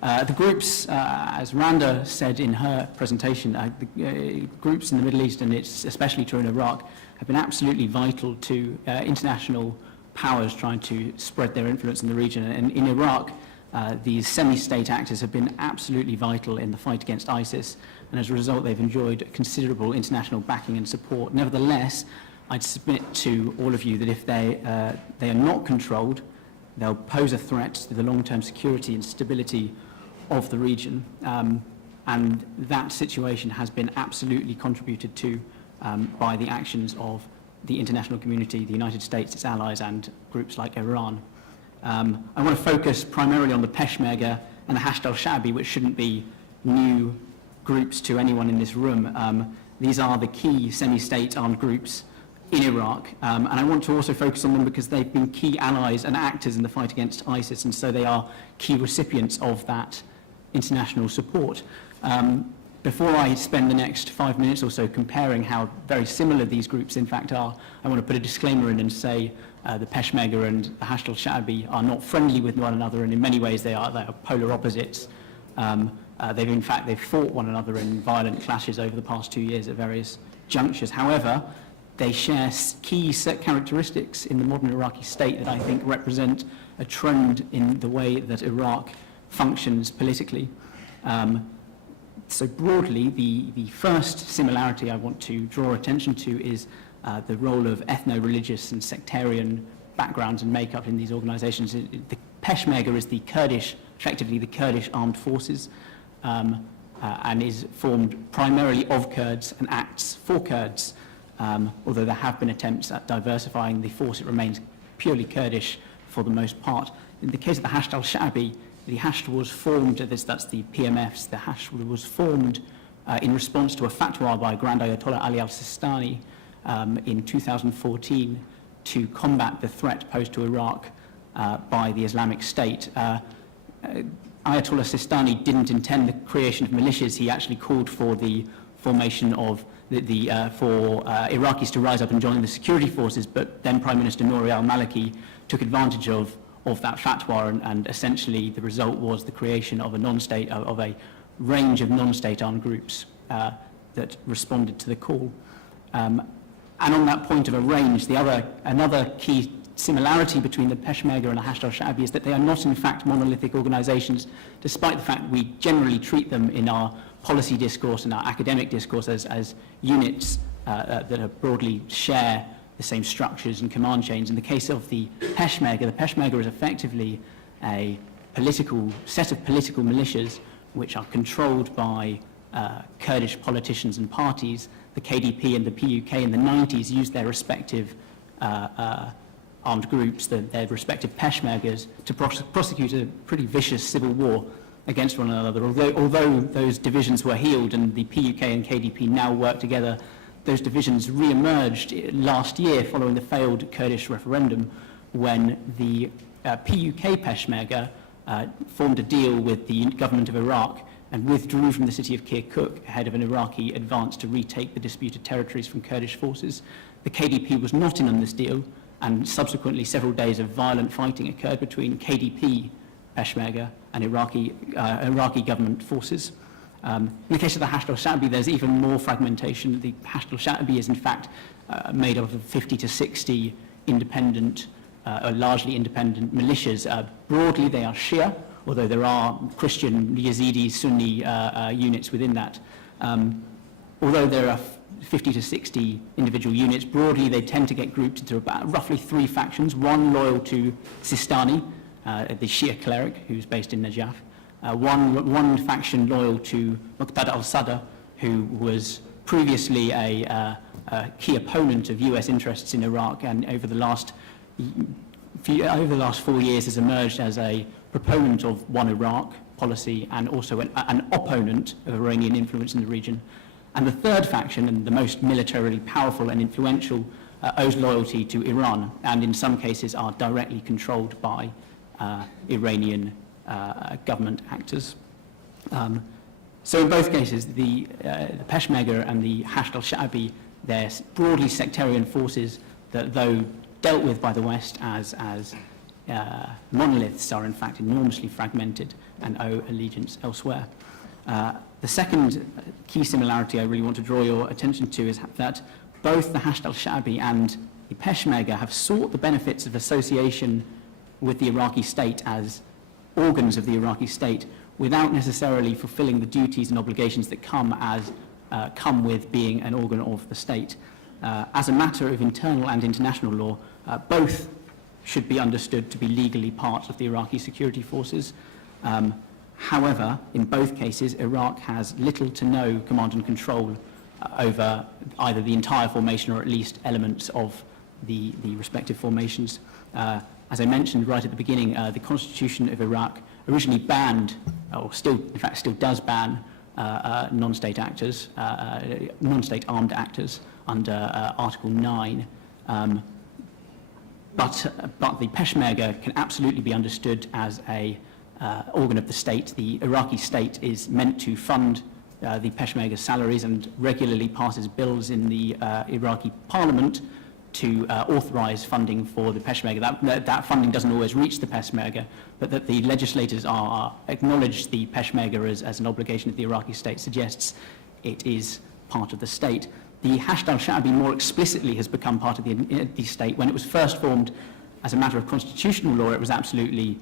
The groups, as Randa said in her presentation, the groups in the Middle East, and it's especially true in Iraq, have been absolutely vital to international powers trying to spread their influence in the region. And in Iraq, these semi-state actors have been absolutely vital in the fight against ISIS, and as a result they've enjoyed considerable international backing and support. Nevertheless, I'd submit to all of you that if they are not controlled, they'll pose a threat to the long-term security and stability of the region, and that situation has been absolutely contributed to by the actions of the international community, the United States, its allies, and groups like Iran. I want to focus primarily on the Peshmerga and the Hashd al-Sha'bi, which shouldn't be new groups to anyone in this room. These are the key semi-state armed groups in Iraq, and I want to also focus on them because they've been key allies and actors in the fight against ISIS, and so they are key recipients of that international support. Before I spend the next 5 minutes or so comparing how very similar these groups in fact are, I want to put a disclaimer in and say the Peshmerga and the Hashd al-Sha'bi are not friendly with one another, and in many ways they are polar opposites. They've fought one another in violent clashes over the past 2 years at various junctures. However, they share key set characteristics in the modern Iraqi state that I think represent a trend in the way that Iraq functions politically. So broadly, the first similarity I want to draw attention to is the role of ethno-religious and sectarian backgrounds and makeup in these organizations. The Peshmerga is the Kurdish, effectively the Kurdish armed forces, and is formed primarily of Kurds and acts for Kurds. Although there have been attempts at diversifying the force, it remains purely Kurdish for the most part. In the case of the Hashd al-Sha'bi, the Hashd was formed, that's the PMFs, the Hashd was formed in response to a fatwa by Grand Ayatollah Ali al-Sistani in 2014 to combat the threat posed to Iraq by the Islamic State. Ayatollah Sistani didn't intend the creation of militias. He actually called for the formation of for Iraqis to rise up and join the security forces, but then Prime Minister Nouri al-Maliki took advantage of that fatwa, and essentially the result was the creation of a range of non-state armed groups that responded to the call. And on that point of a range, another key similarity between the Peshmerga and the Hashd al-Sha'bi is that they are not in fact monolithic organizations, despite the fact we generally treat them in our policy discourse and our academic discourse as units that broadly share the same structures and command chains. In the case of the Peshmerga is effectively a set of political militias which are controlled by Kurdish politicians and parties. The KDP and the PUK in the 90s used their respective armed groups, their respective Peshmergas, to prosecute a pretty vicious civil war against one another. Although those divisions were healed and the PUK and KDP now work together, those divisions re-emerged last year following the failed Kurdish referendum, when the PUK Peshmerga formed a deal with the government of Iraq and withdrew from the city of Kirkuk ahead of an Iraqi advance to retake the disputed territories from Kurdish forces. The KDP was not in on this deal, and subsequently several days of violent fighting occurred between KDP Peshmerga and Iraqi government forces. In the case of the Hashd al-Sha'bi, there's even more fragmentation. The Hashd al-Sha'bi is in fact made up of 50 to 60 independent, largely independent militias. Broadly, they are Shia, although there are Christian, Yazidi, Sunni units within that. Although there are 50 to 60 individual units, broadly they tend to get grouped into about roughly 3 factions, one loyal to Sistani, the Shia cleric who's based in Najaf, one faction loyal to Muqtada al-Sadr, who was previously a key opponent of US interests in Iraq, and over the last 4 years has emerged as a proponent of one Iraq policy and also an opponent of Iranian influence in the region. And the third faction, and the most militarily powerful and influential, owes loyalty to Iran, and in some cases are directly controlled by Iranian government actors. So in both cases, the Peshmerga and the Hashd al-Sha'bi, they're broadly sectarian forces that, though dealt with by the West as monoliths, are in fact enormously fragmented and owe allegiance elsewhere. The second key similarity I really want to draw your attention to is that both the Hashd al-Sha'bi and the Peshmerga have sought the benefits of association with the Iraqi state as organs of the Iraqi state without necessarily fulfilling the duties and obligations that come with being an organ of the state. As a matter of internal and international law, both should be understood to be legally part of the Iraqi security forces. However, in both cases, Iraq has little to no command and control over either the entire formation or at least elements of the respective formations. As I mentioned right at the beginning, the Constitution of Iraq originally banned, or still does ban, non-state actors, non-state armed actors under Article 9. But the Peshmerga can absolutely be understood as a organ of the state. The Iraqi state is meant to fund the Peshmerga's salaries and regularly passes bills in the Iraqi parliament to authorize funding for the Peshmerga. That funding doesn't always reach the Peshmerga, but that the legislators acknowledge the Peshmerga as an obligation of the Iraqi state suggests it is part of the state. The Hashd al-Sha'bi more explicitly has become part of the state. When it was first formed as a matter of constitutional law, it was absolutely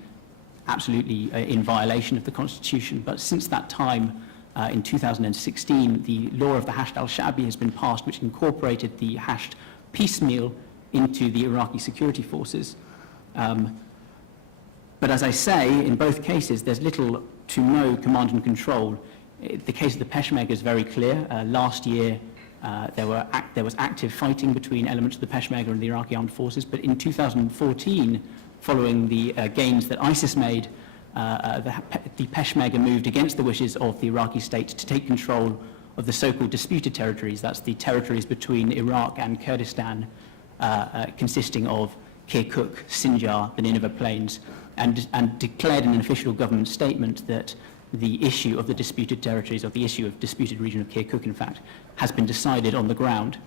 in violation of the constitution. But since that time, in 2016, the law of the Hashd al-Sha'bi has been passed, which incorporated the Hashd piecemeal into the Iraqi security forces. But as I say, in both cases, there's little to no command and control. The case of the Peshmerga is very clear. Last year, there was active fighting between elements of the Peshmerga and the Iraqi armed forces, but in 2014, following the gains that ISIS made, the Peshmerga moved against the wishes of the Iraqi state to take control of the so-called disputed territories. That's the territories between Iraq and Kurdistan, consisting of Kirkuk, Sinjar, the Nineveh Plains, and declared in an official government statement that the issue of the disputed territories, or the issue of disputed region of Kirkuk, in fact, has been decided on the ground.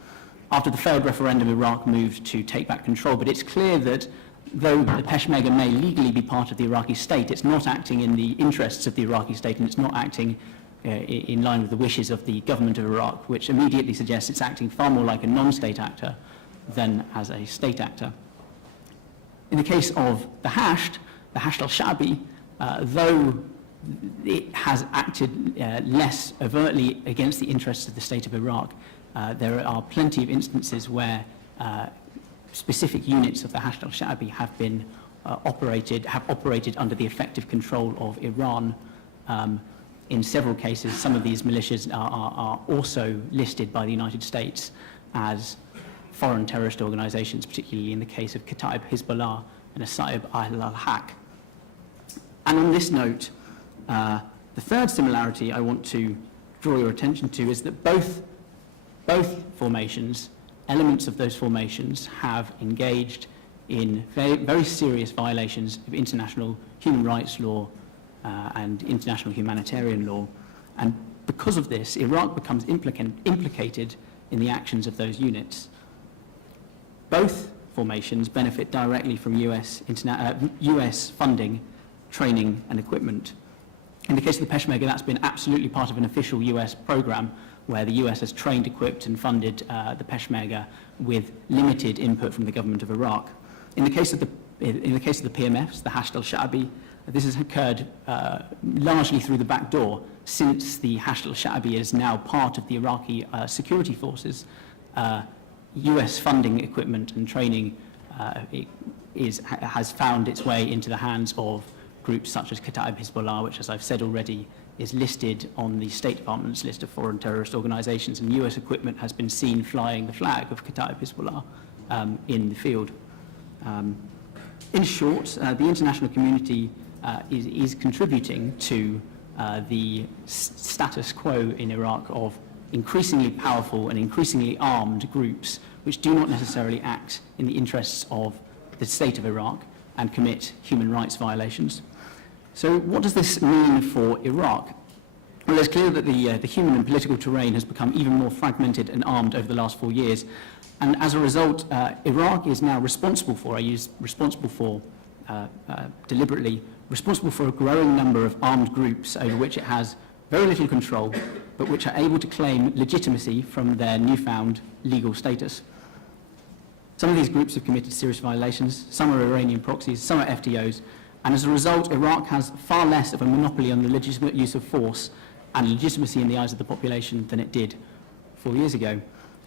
After the failed referendum, Iraq moved to take back control, but it's clear that though the Peshmerga may legally be part of the Iraqi state, it's not acting in the interests of the Iraqi state, and it's not acting in line with the wishes of the government of Iraq, which immediately suggests it's acting far more like a non-state actor than as a state actor. In the case of the Hashd al-Sha'bi, though it has acted less overtly against the interests of the state of Iraq, there are plenty of instances where specific units of the Hashd al-Sha'bi have operated under the effective control of Iran. In several cases, some of these militias are also listed by the United States as foreign terrorist organizations, particularly in the case of Kataib Hezbollah and Asaib al-Haq. And on this note, the third similarity I want to draw your attention to is that both formations, elements of those formations, have engaged in very, very serious violations of international human rights law and international humanitarian law. And because of this, Iraq becomes implicated in the actions of those units. Both formations benefit directly from US funding, training and equipment. In the case of the Peshmerga, that's been absolutely part of an official US program where the US has trained, equipped and funded the Peshmerga with limited input from the government of Iraq. In the case of the PMFs, the Hashd al-Sha'bi, this has occurred largely through the back door. Since the Hashd al-Sha'bi is now part of the Iraqi security forces, US funding, equipment and training has found its way into the hands of groups such as Kataib Hezbollah, which, as I've said already, is listed on the State Department's list of foreign terrorist organizations, and US equipment has been seen flying the flag of Kataib Hezbollah in the field. In short, the international community is contributing to the status quo in Iraq of increasingly powerful and increasingly armed groups which do not necessarily act in the interests of the state of Iraq and commit human rights violations. So what does this mean for Iraq? Well, it's clear that the human and political terrain has become even more fragmented and armed over the last 4 years. And as a result, Iraq is now responsible for, deliberately, responsible for a growing number of armed groups over which it has very little control, but which are able to claim legitimacy from their newfound legal status. Some of these groups have committed serious violations, some are Iranian proxies, some are FDOs, and as a result, Iraq has far less of a monopoly on the legitimate use of force and legitimacy in the eyes of the population than it did 4 years ago.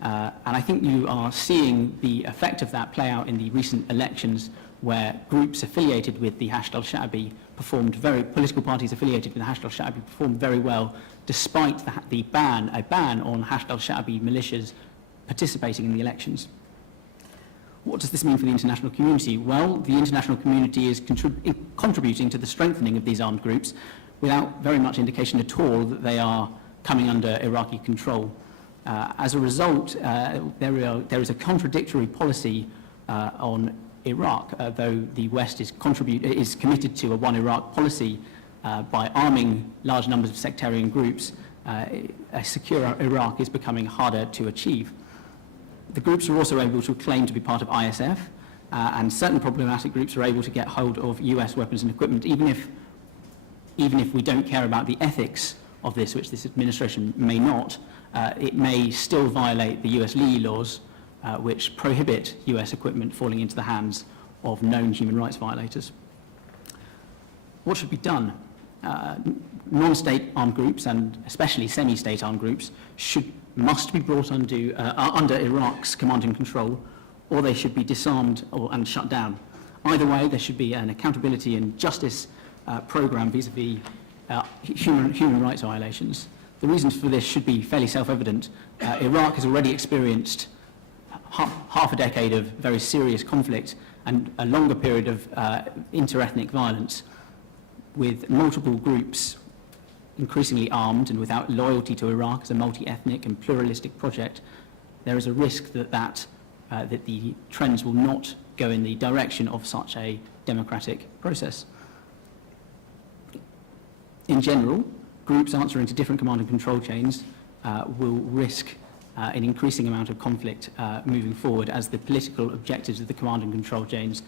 And I think you are seeing the effect of that play out in the recent elections, where groups affiliated with the Hashd al-Sha'bi political parties affiliated with the Hashd al-Sha'bi performed very well, despite a ban on Hashd al-Sha'bi militias participating in the elections. What does this mean for the international community? Well, the international community is contributing to the strengthening of these armed groups without very much indication at all that they are coming under Iraqi control. As a result, there is a contradictory policy on Iraq, though the West is committed to a one Iraq policy by arming large numbers of sectarian groups. A secure Iraq is becoming harder to achieve. The groups are also able to claim to be part of ISF, and certain problematic groups are able to get hold of US weapons and equipment, even if we don't care about the ethics of this, which this administration may not. It may still violate the US Lee laws, which prohibit US equipment falling into the hands of known human rights violators. What should be done? Non-state armed groups, and especially semi-state armed groups, must be brought under Iraq's command and control, or they should be disarmed and shut down. Either way, there should be an accountability and justice program vis-a-vis human rights violations. The reasons for this should be fairly self-evident. Iraq has already experienced half a decade of very serious conflict and a longer period of inter-ethnic violence, with multiple groups increasingly armed and without loyalty to Iraq as a multi-ethnic and pluralistic project. There is a risk that the trends will not go in the direction of such a democratic process. In general, groups answering to different command and control chains will risk an increasing amount of conflict moving forward as the political objectives of the command and control chains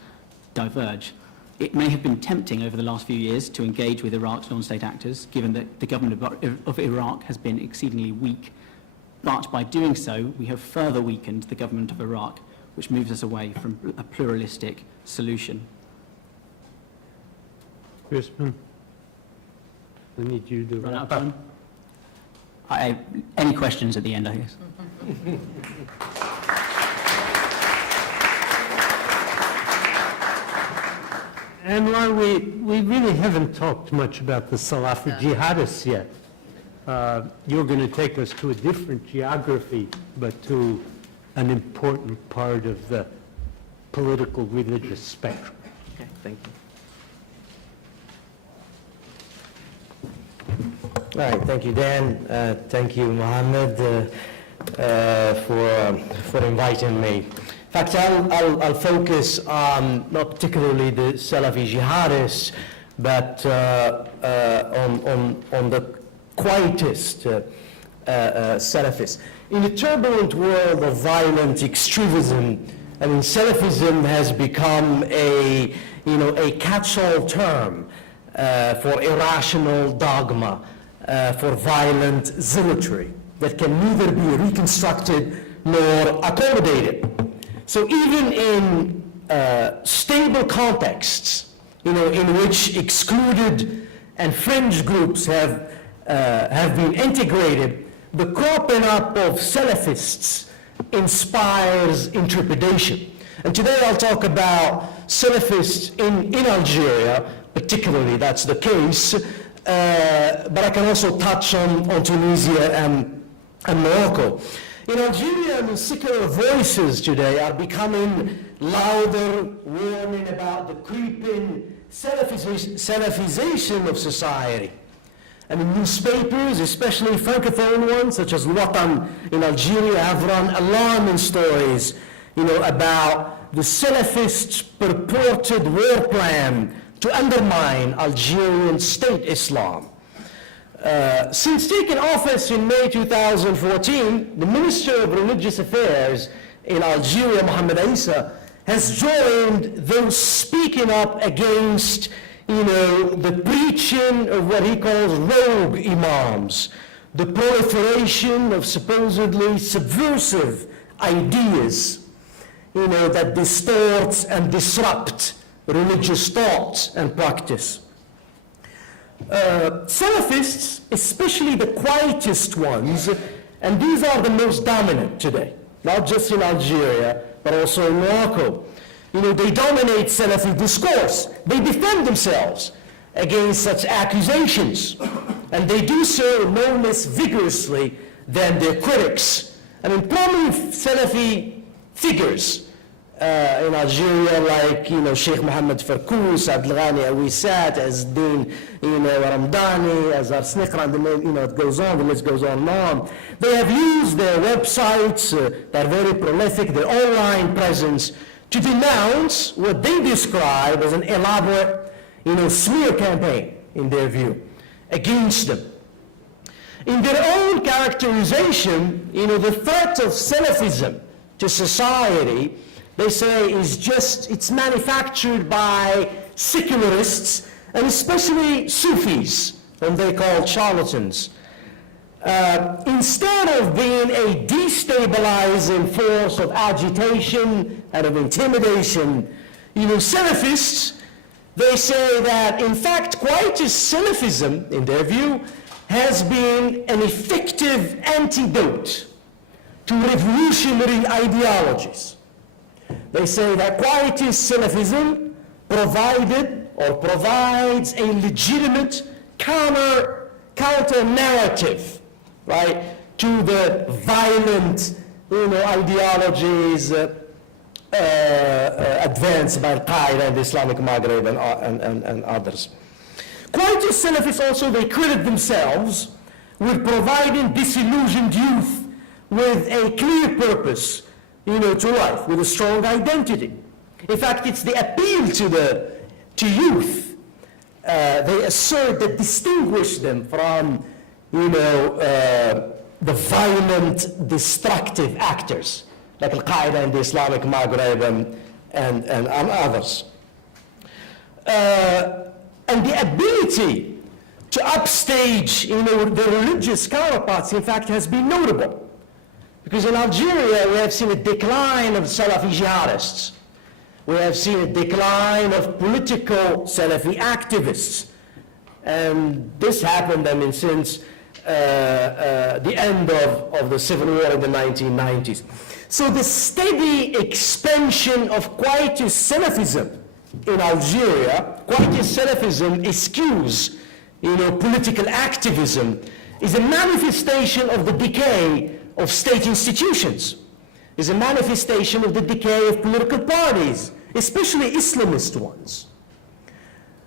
diverge. It may have been tempting over the last few years to engage with Iraq's non-state actors, given that the government of Iraq has been exceedingly weak. But by doing so, we have further weakened the government of Iraq, which moves us away from a pluralistic solution. Crispin, we need you to Run out of time? Any questions at the end, I guess? Anwar, we really haven't talked much about the Salafi jihadists yet. You're going to take us to a different geography, but to an important part of the political religious spectrum. Okay, thank you. All right, thank you, Dan. Thank you, Mohammed, for inviting me. In fact, I'll focus on not particularly the Salafi jihadists, but on the quietest Salafis. In the turbulent world of violent extremism, I mean, Salafism has become a catch-all term for irrational dogma, for violent zealotry that can neither be reconstructed nor accommodated. So even in stable contexts, in which excluded and fringe groups have been integrated, the cropping up of Salafists inspires intrepidation. And today I'll talk about Salafists in Algeria, particularly that's the case, but I can also touch on Tunisia and Morocco. In Algeria, the secular voices today are becoming louder, warning about the creeping Salafization of society. And the newspapers, especially Francophone ones, such as Watan in Algeria, have run alarming stories, about the Salafists' purported war plan to undermine Algerian state Islam. Since taking office in May 2014, the Minister of Religious Affairs in Algeria, Mohammed Issa, has joined those speaking up against, the preaching of what he calls rogue imams, the proliferation of supposedly subversive ideas, that distort and disrupt religious thought and practice. Salafists, especially the quietest ones, and these are the most dominant today, not just in Algeria, but also in Morocco. They dominate Salafi discourse. They defend themselves against such accusations, and they do so no less vigorously than their critics. I mean, prominent Salafi figures in Algeria, like Sheikh Mohammed Farkous, Abdelghani Awisat, Azzdin Ramdani, Azhar Snikran, it goes on, the list goes on and on. They have used their websites, they're very prolific, their online presence, to denounce what they describe as an elaborate, smear campaign, in their view, against them. In their own characterization, the threat of Salafism to society, they say is just, it's manufactured by secularists, and especially Sufis, whom they call charlatans. Instead of being a destabilizing force of agitation and of intimidation, Salafists, they say that, in fact, quietist Salafism, in their view, has been an effective antidote to revolutionary ideologies. They say that quietist Salafism provides a legitimate counter narrative, right, to the violent, ideologies advanced by Al-Qaeda and the Islamic Maghreb and others. Quietist Salafists also, they credit themselves with providing disillusioned youth with a clear purpose, to life, with a strong identity. In fact, it's the appeal to youth, they assert, that distinguish them from, the violent, destructive actors, like Al-Qaeda and the Islamic Maghreb and others. And the ability to upstage, the religious counterparts, in fact, has been notable. Because in Algeria, we have seen a decline of Salafi jihadists. We have seen a decline of political Salafi activists. And this happened, since the end of the civil war in the 1990s. So the steady expansion of quietist Salafism in Algeria, quietist Salafism eschews, political activism, is a manifestation of the decay of state institutions, is a manifestation of the decay of political parties, especially Islamist ones.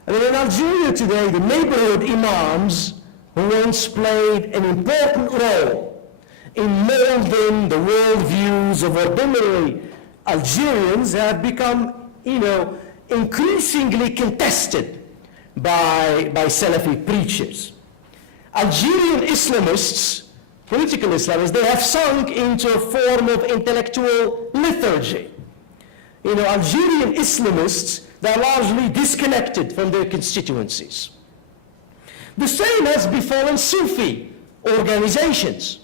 In Algeria today, the neighborhood imams, who once played an important role in molding the worldviews of ordinary Algerians, have become, increasingly contested by Salafi preachers. Algerian Islamists, political Islamists, they have sunk into a form of intellectual lethargy. Algerian Islamists, they're largely disconnected from their constituencies. The same has befallen Sufi organizations.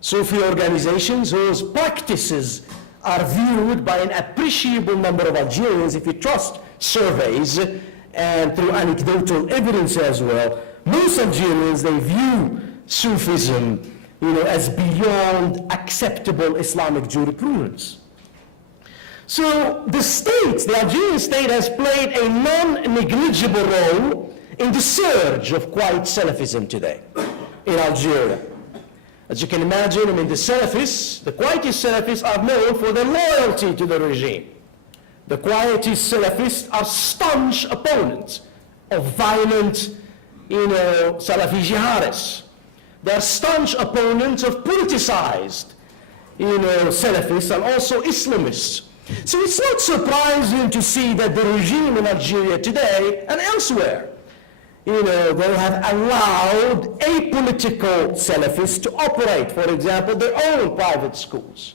Sufi organizations whose practices are viewed by an appreciable number of Algerians, if you trust surveys and through anecdotal evidence as well. Most Algerians, they view Sufism, as beyond acceptable Islamic jurisprudence. So the state, the Algerian state, has played a non-negligible role in the surge of quiet Salafism today in Algeria. As you can imagine, the Salafists, the quietist Salafists, are known for their loyalty to the regime. The quietist Salafists are staunch opponents of violent, Salafi jihadists. They are staunch opponents of politicized, Salafists and also Islamists. So it's not surprising to see that the regime in Algeria today and elsewhere, they have allowed apolitical Salafists to operate, for example, their own private schools,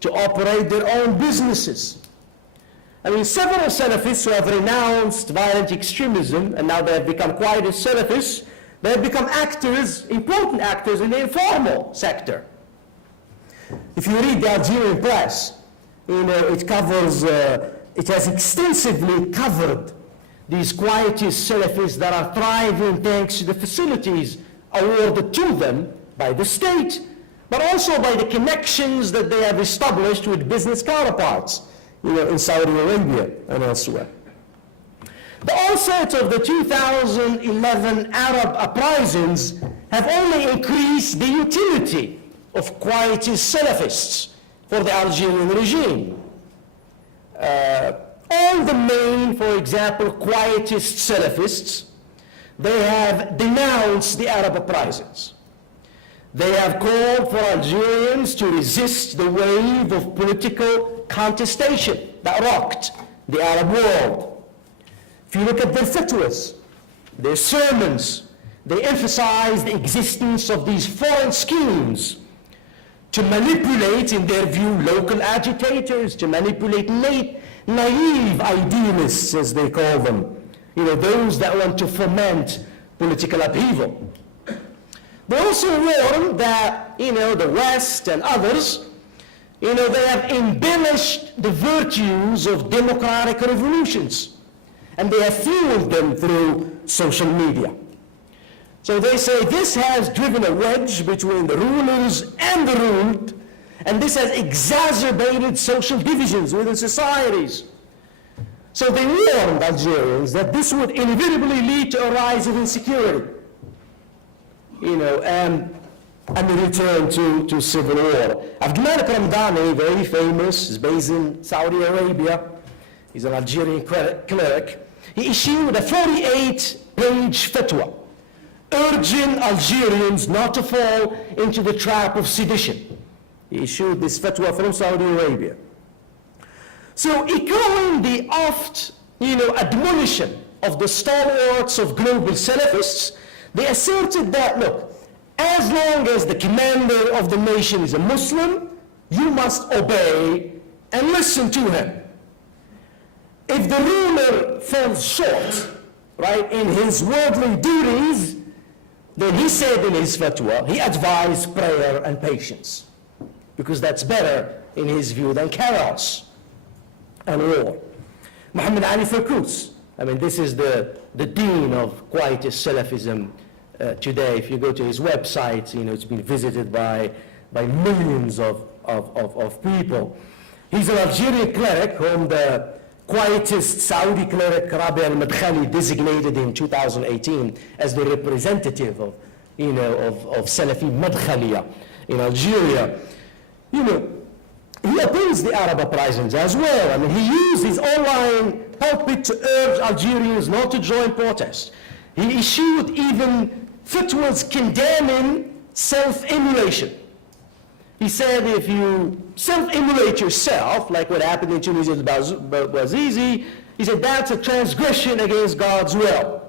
to operate their own businesses. Several Salafists who have renounced violent extremism, and now they have become quietist Salafists, they have become actors, important actors in the informal sector. If you read the Algerian press, it covers, it has extensively covered these quietist Salafists that are thriving thanks to the facilities awarded to them by the state, but also by the connections that they have established with business counterparts, in Saudi Arabia and elsewhere. The onset of the 2011 Arab uprisings have only increased the utility of quietist Salafists for the Algerian regime. All the main, for example, quietist Salafists, they have denounced the Arab uprisings. They have called for Algerians to resist the wave of political contestation that rocked the Arab world. If you look at their fatwas, their sermons, they emphasize the existence of these foreign schemes to manipulate, in their view, local agitators, to manipulate naive idealists, as they call them, those that want to foment political upheaval. They also warn that, the West and others, they have embellished the virtues of democratic revolutions, and they have fueled them through social media. So they say this has driven a wedge between the rulers and the ruled, and this has exacerbated social divisions within societies. So they warned Algerians that this would inevitably lead to a rise of insecurity, and a return to civil war. Abdulmalik Ramdani, very famous, is based in Saudi Arabia. He's an Algerian cleric. He issued a 48-page fatwa urging Algerians not to fall into the trap of sedition. He issued this fatwa from Saudi Arabia. So echoing the oft, admonition of the stalwarts of global Salafists, they asserted that, look, as long as the commander of the nation is a Muslim, you must obey and listen to him. If the ruler falls short, right, in his worldly duties, then he said in his fatwa, he advised prayer and patience, because that's better in his view than chaos and war. Muhammad Ali Farkus, this is the dean of quietist Salafism today. If you go to his website, it's been visited by millions of people. He's an Algerian cleric whom the quietist Saudi cleric Rabi al-Madkhali designated in 2018 as the representative of Salafi Madkhaliya in Algeria. He opposed the Arab uprisings as well. He used his online pulpit to urge Algerians not to join protests. He issued even fatwas condemning self-immolation. He said if you self-immolate yourself, like what happened in Tunisia with Bouazizi, he said that's a transgression against God's will.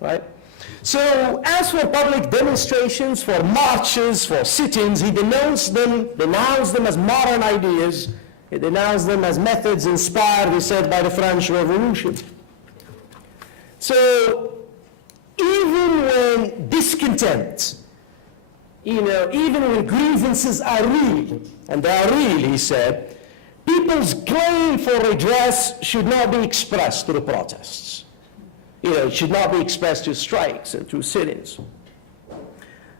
Right? So as for public demonstrations, for marches, for sit-ins, he denounced them as modern ideas. He denounced them as methods inspired, he said, by the French Revolution. So even when discontent, even when grievances are real, and they are real, he said, people's claim for redress should not be expressed through protests. It should not be expressed through strikes and through sit-ins.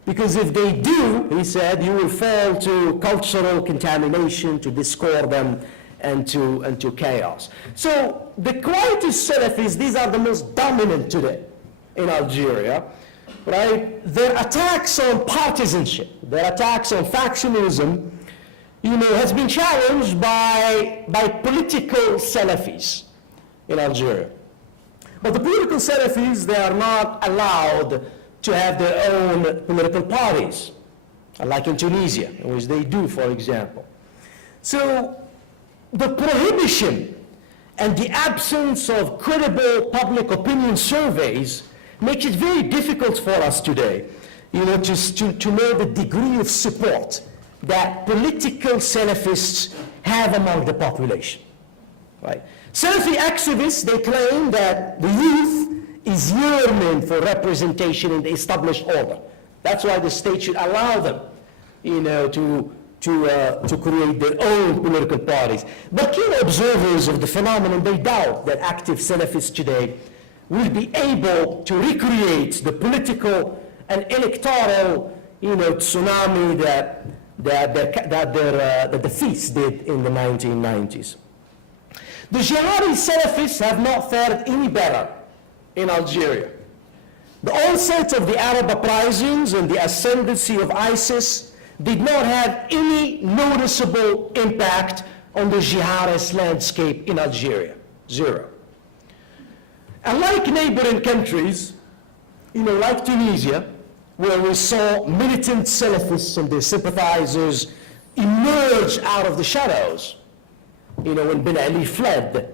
Because if they do, he said, you will fall to cultural contamination, to discord and to chaos. So the quietist Salafis, these are the most dominant today in Algeria, right? Their attacks on partisanship, their attacks on factionalism, has been challenged by political Salafis in Algeria. But the political Salafis, they are not allowed to have their own political parties, like in Tunisia, which they do, for example. So the prohibition and the absence of credible public opinion surveys makes it very difficult for us today, to know the degree of support that political Salafists have among the population, right? Salafi activists, they claim that the youth is yearning for representation in the established order. That's why the state should allow them, to create their own political parties. But keen observers of the phenomenon, they doubt that active Salafists today will be able to recreate the political and electoral, tsunami that the Feast did in the 1990s. The jihadi Salafists have not fared any better in Algeria. The onset of the Arab uprisings and the ascendancy of ISIS did not have any noticeable impact on the jihadist landscape in Algeria. Zero. Unlike neighboring countries, like Tunisia, where we saw militant Salafists and their sympathizers emerge out of the shadows, when Ben Ali fled,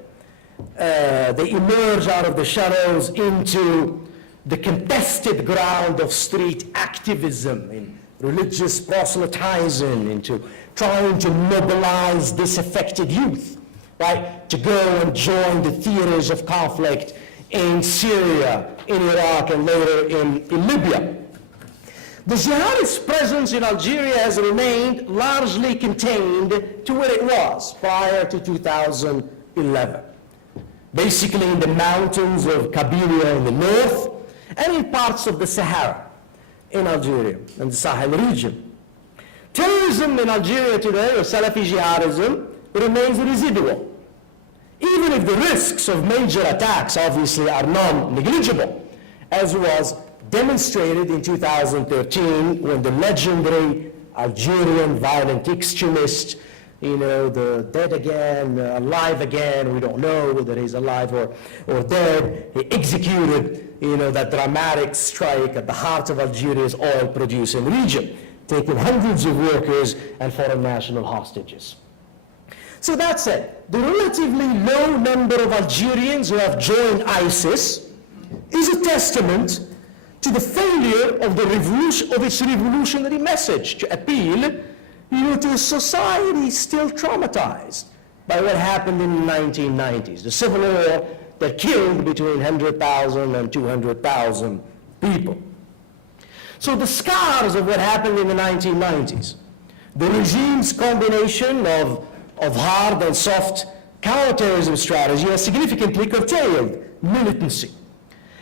they emerged out of the shadows into the contested ground of street activism in religious proselytizing, into trying to mobilize disaffected youth, right, to go and join the theaters of conflict in Syria, in Iraq, and later in Libya. The jihadist presence in Algeria has remained largely contained to where it was prior to 2011. Basically in the mountains of Kabylia in the north and in parts of the Sahara in Algeria and the Sahel region. Terrorism in Algeria today, or Salafi jihadism, remains residual, even if the risks of major attacks obviously are non-negligible, as was demonstrated in 2013 when the legendary Algerian violent extremist, the dead again, alive again, we don't know whether he's alive or dead, he executed, that dramatic strike at the heart of Algeria's oil-producing region, taking hundreds of workers and foreign national hostages. So that said, the relatively low number of Algerians who have joined ISIS is a testament to the failure of its revolutionary message to appeal to a society still traumatized by what happened in the 1990s, the civil war that killed between 100,000 and 200,000 people. So the scars of what happened in the 1990s, the regime's combination of hard and soft counterterrorism strategy has significantly curtailed militancy.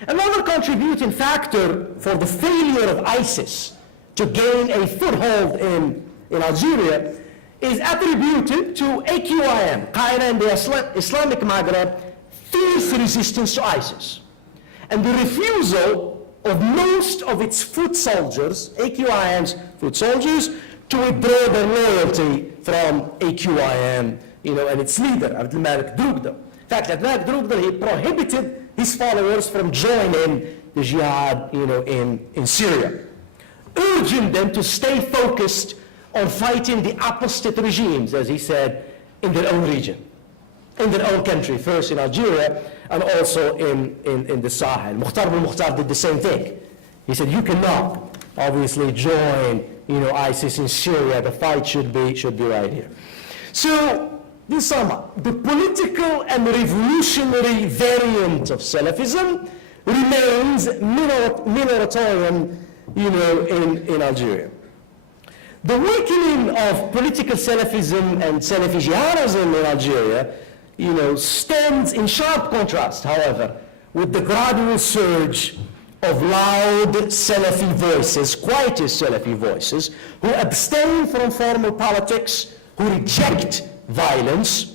Another contributing factor for the failure of ISIS to gain a foothold in Algeria is attributed to AQIM, Qaeda and the Islamic Maghreb, fierce resistance to ISIS, and the refusal of most of its foot soldiers, AQIM's foot soldiers, to withdraw their loyalty from AQIM, and its leader, Abdelmalek Drougda. In fact, Abdelmalek Drougda, he prohibited his followers from joining the jihad, in Syria, urging them to stay focused on fighting the apostate regimes, as he said, in their own region, in their own country, first in Algeria and also in the Sahel. Mukhtar al-Mukhtar did the same thing. He said, you cannot obviously join, ISIS in Syria. The fight should be right here. So, this summer, the political and revolutionary variant of Salafism remains minoritarian, in Algeria. The weakening of political Salafism and Salafi jihadism in Algeria, stands in sharp contrast, however, with the gradual surge of loud Salafi voices, quietist Salafi voices, who abstain from formal politics, who reject violence,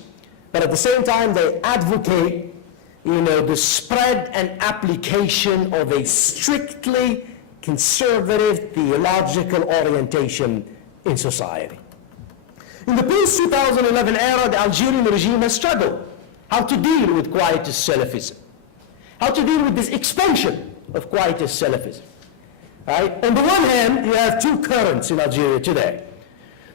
but at the same time they advocate, the spread and application of a strictly conservative theological orientation in society. In the post-2011 era, the Algerian regime has struggled how to deal with quietist Salafism, how to deal with this expansion of quietist Salafism. Right? On the one hand, you have two currents in Algeria today.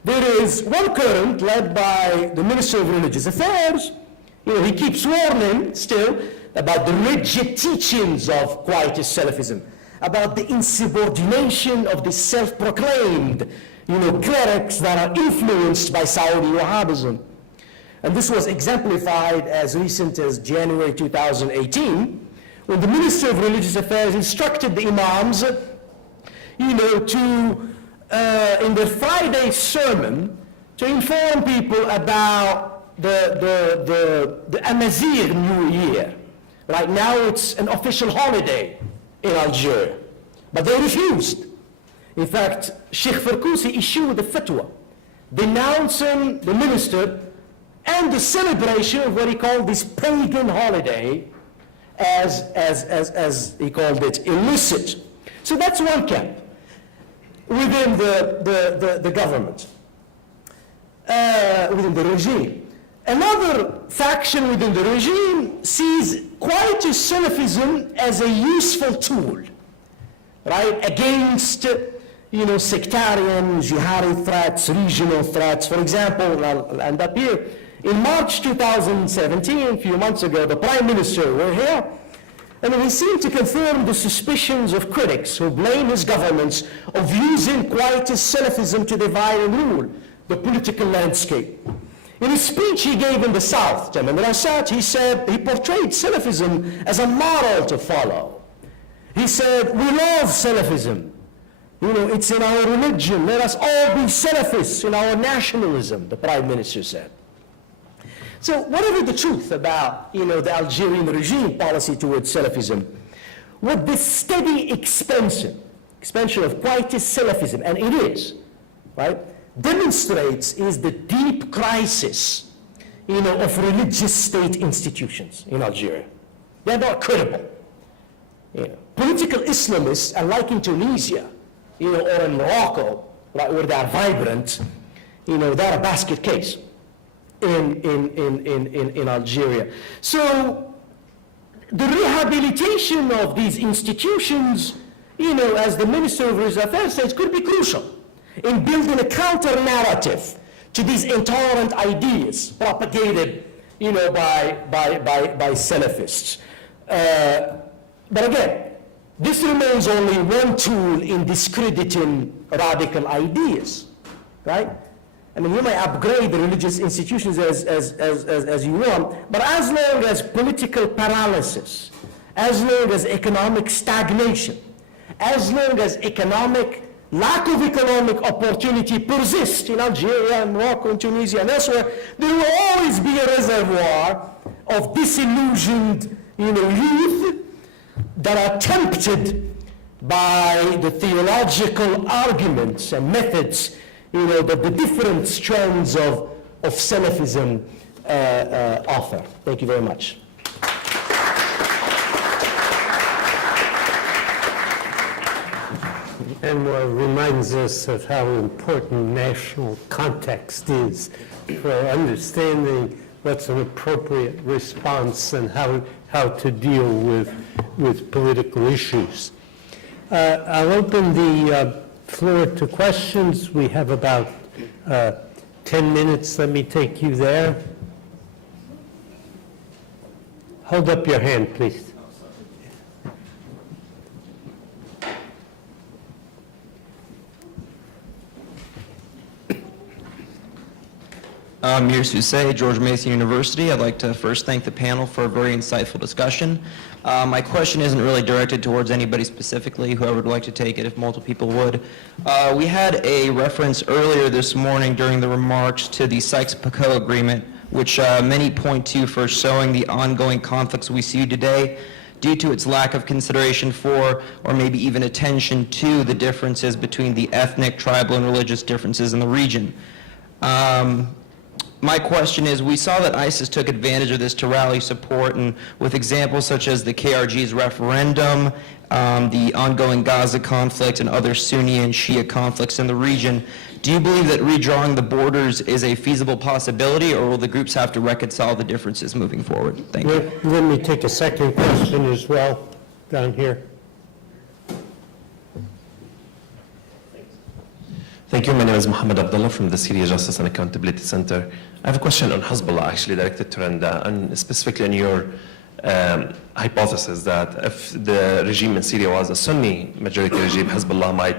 There is one current led by the Minister of Religious Affairs. He keeps warning still about the rigid teachings of quietist Salafism, about the insubordination of the self-proclaimed, clerics that are influenced by Saudi Wahhabism. And this was exemplified as recent as January 2018, when the Minister of Religious Affairs instructed the imams, in their Friday sermon, to inform people about the Amazigh New Year. Right now it's an official holiday in Algeria, but they refused. In fact, Sheikh Farkousi issued a fatwa denouncing the minister and the celebration of what he called this pagan holiday as he called it, illicit. So that's one camp within the government, within the regime. Another faction within the regime sees quietist Salafism as a useful tool, right, against, sectarian, jihadi threats, regional threats. For example, I'll end up here. In March 2017, a few months ago, the Prime Minister, we're here, I mean, he seemed to confirm the suspicions of critics who blame his governments of using quietist Salafism to divide and rule the political landscape. In a speech he gave in the South, to Lildarasat, he said he portrayed Salafism as a model to follow. He said, we love Salafism. You know, it's in our religion. Let us all be Salafists in our nationalism, the Prime Minister said. So whatever the truth about, you know, the Algerian regime policy towards Salafism, what this steady expansion of quietist Salafism, and it is, right, demonstrates is the deep crisis, you know, of religious state institutions in Algeria. They're not credible. You know, political Islamists, unlike in Tunisia, you know, or in Morocco, right, where they're vibrant, you know, they're a basket case in Algeria. So the rehabilitation of these institutions, you know, as the Minister of Religious Affairs says, could be crucial in building a counter-narrative to these intolerant ideas propagated, you know, by Salafists. But again, this remains only one tool in discrediting radical ideas, right? I mean, you may upgrade the religious institutions as you want, but as long as political paralysis, as long as economic stagnation, as long as lack of economic opportunity persists in Algeria and Morocco and Tunisia and elsewhere, there will always be a reservoir of disillusioned, you know, youth that are tempted by the theological arguments and methods, you know, that the different strands of Salafism offer. Thank you very much. And what reminds us of how important national context is for understanding what's an appropriate response and how to deal with political issues. I'll open the floor to questions. We have about 10 minutes. Let me take you there. Hold up your hand, please. Mir Susay, George Mason University. I'd like to first thank the panel for a very insightful discussion. My question isn't really directed towards anybody specifically, whoever would like to take it, if multiple people would. We had a reference earlier this morning during the remarks to the Sykes-Picot Agreement, which many point to for showing the ongoing conflicts we see today due to its lack of consideration for, or maybe even attention to, the differences between the ethnic, tribal, and religious differences in the region. My question is, we saw that ISIS took advantage of this to rally support, and with examples such as the KRG's referendum, the ongoing Gaza conflict, and other Sunni and Shia conflicts in the region, do you believe that redrawing the borders is a feasible possibility, or will the groups have to reconcile the differences moving forward? Thank you. Let me take a second question as well, down here. Thank you. My name is Mohammed Abdullah from the Syria Justice and Accountability Center. I have a question on Hezbollah, actually directed to Randa, and specifically on your hypothesis that if the regime in Syria was a Sunni majority regime, Hezbollah might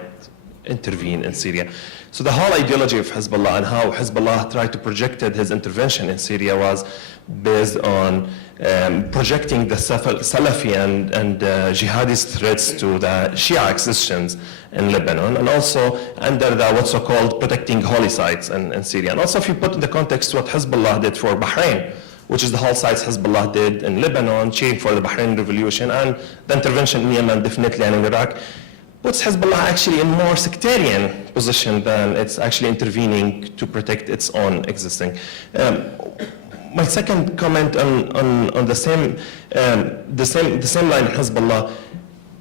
intervene in Syria. So the whole ideology of Hezbollah and how Hezbollah tried to project his intervention in Syria was based on projecting the Salafi and jihadist threats to the Shia existence in Lebanon, and also under the what's so-called protecting holy sites in Syria. And also if you put in the context what Hezbollah did for Bahrain, which is the whole sites Hezbollah did in Lebanon, cheering for the Bahrain revolution, and the intervention in Yemen definitely, and in Iraq, puts Hezbollah actually in more sectarian position than it's actually intervening to protect its own existing. My second comment on the same line, Hezbollah.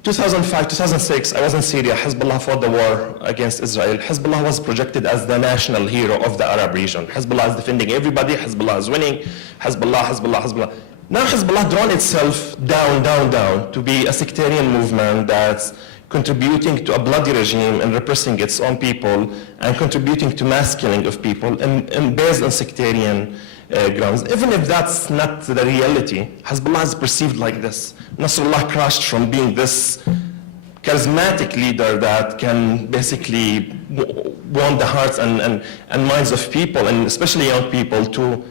2005, 2006, I was in Syria. Hezbollah fought the war against Israel. Hezbollah was projected as the national hero of the Arab region. Hezbollah is defending everybody. Hezbollah is winning. Hezbollah. Now Hezbollah drawn itself down to be a sectarian movement that's contributing to a bloody regime and repressing its own people and contributing to mass killing of people and based on sectarian grounds. Even if that's not the reality, Hezbollah is perceived like this. Nasrallah crashed from being this charismatic leader that can basically won the hearts and minds of people, and especially young people, to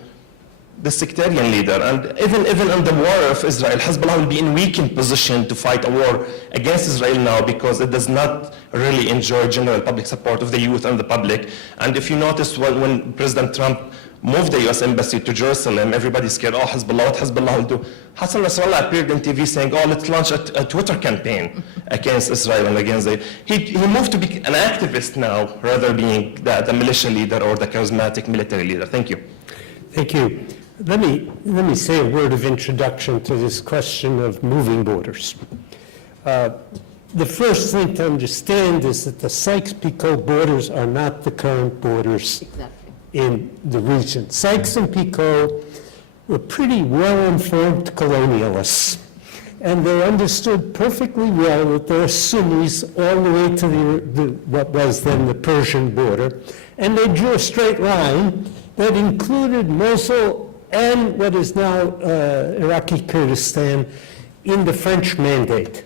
the sectarian leader. And even in the war of Israel, Hezbollah will be in weakened position to fight a war against Israel now, because it does not really enjoy general public support of the youth and the public. And if you noticed when President Trump moved the U.S. embassy to Jerusalem, everybody's scared, oh, Hezbollah, what Hezbollah will do? Hassan Nasrallah appeared on TV saying, oh, let's launch a Twitter campaign against Israel and against the... He moved to be an activist now, rather being the militia leader or the charismatic military leader. Thank you. Thank you. Let me say a word of introduction to this question of moving borders. The first thing to understand is that the Sykes-Picot borders are not the current borders in the region. Sykes and Picot were pretty well-informed colonialists, and they understood perfectly well that there are Sunnis all the way to what was then the Persian border, and they drew a straight line that included Mosul and what is now Iraqi Kurdistan in the French mandate.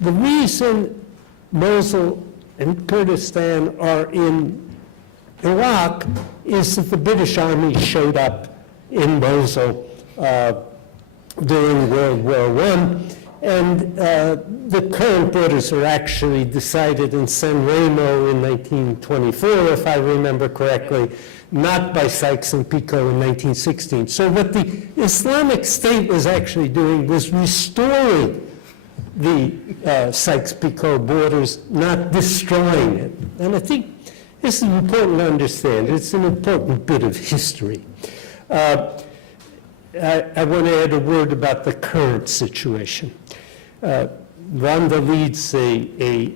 The reason Mosul and Kurdistan are in Iraq is that the British Army showed up in Mosul during World War I, and the current borders are actually decided in San Remo in 1924, if I remember correctly, not by Sykes and Picot in 1916. So what the Islamic State was actually doing was restoring the Sykes-Picot borders, not destroying it. And I think this is important to understand. It's an important bit of history. I want to add a word about the current situation. Rhonda leads a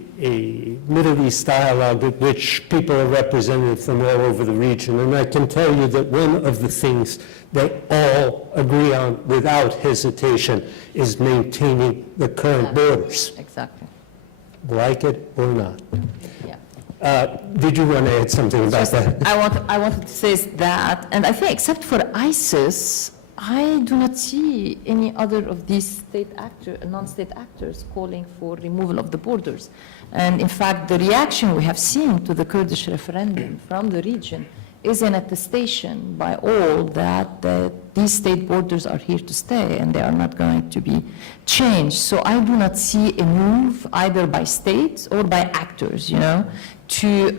Middle East dialogue at which people are represented from all over the region, and I can tell you that one of the things they all agree on without hesitation is maintaining the current borders, Exactly. like it or not. Yeah. Did you want to add something about that? I wanted to say that, and I think except for ISIS, I do not see any other of these non-state actors calling for removal of the borders. And in fact, the reaction we have seen to the Kurdish referendum from the region is an attestation by all that these state borders are here to stay and they are not going to be changed. So I do not see a move either by states or by actors, to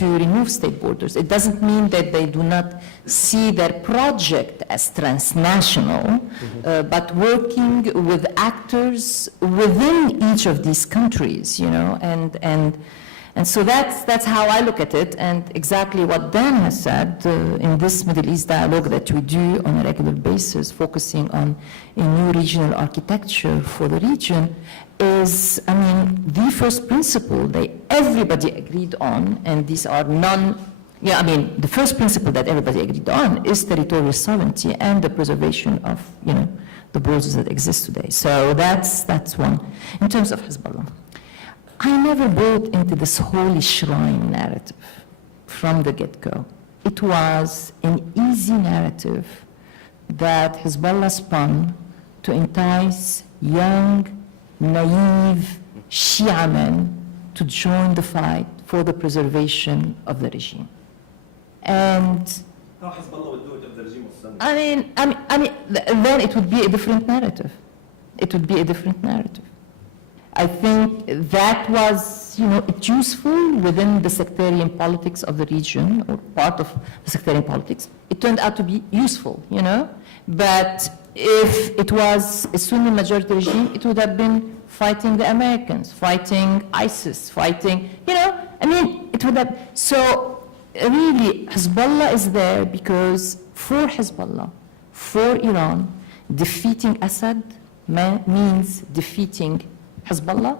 remove state borders. It doesn't mean that they do not see their project as transnational, but working with actors within each of these countries, and so that's how I look at it, and exactly what Dan has said in this Middle East dialogue that we do on a regular basis, focusing on a new regional architecture for the region, is, the first principle that everybody agreed on, and these are the first principle that everybody agreed on is territorial sovereignty and the preservation of, the borders that exist today. So that's one. In terms of Hezbollah, I never bought into this holy shrine narrative from the get-go. It was an easy narrative that Hezbollah spun to entice young, naive Shia men to join the fight for the preservation of the regime. And How Hezbollah would do it if the regime was Sunni? then it would be a different narrative. It would be a different narrative. I think that was, useful within the sectarian politics of the region, or part of the sectarian politics. It turned out to be useful, But if it was a Sunni majority regime, it would have been fighting the Americans, fighting ISIS, fighting, it would have. So really, Hezbollah is there because for Hezbollah, for Iran, defeating Assad means defeating Hezbollah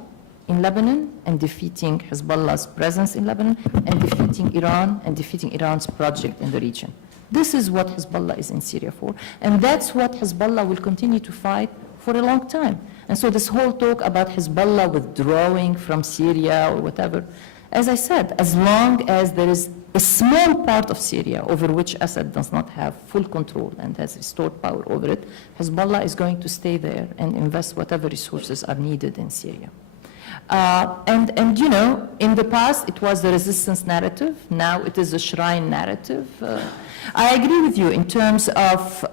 in Lebanon and defeating Hezbollah's presence in Lebanon and defeating Iran and defeating Iran's project in the region. This is what Hezbollah is in Syria for, and that's what Hezbollah will continue to fight for a long time. And so this whole talk about Hezbollah withdrawing from Syria or whatever, as I said, as long as there is a small part of Syria over which Assad does not have full control and has restored power over it, Hezbollah is going to stay there and invest whatever resources are needed in Syria. And you know, in the past it was the resistance narrative, now it is a shrine narrative. I agree with you in terms of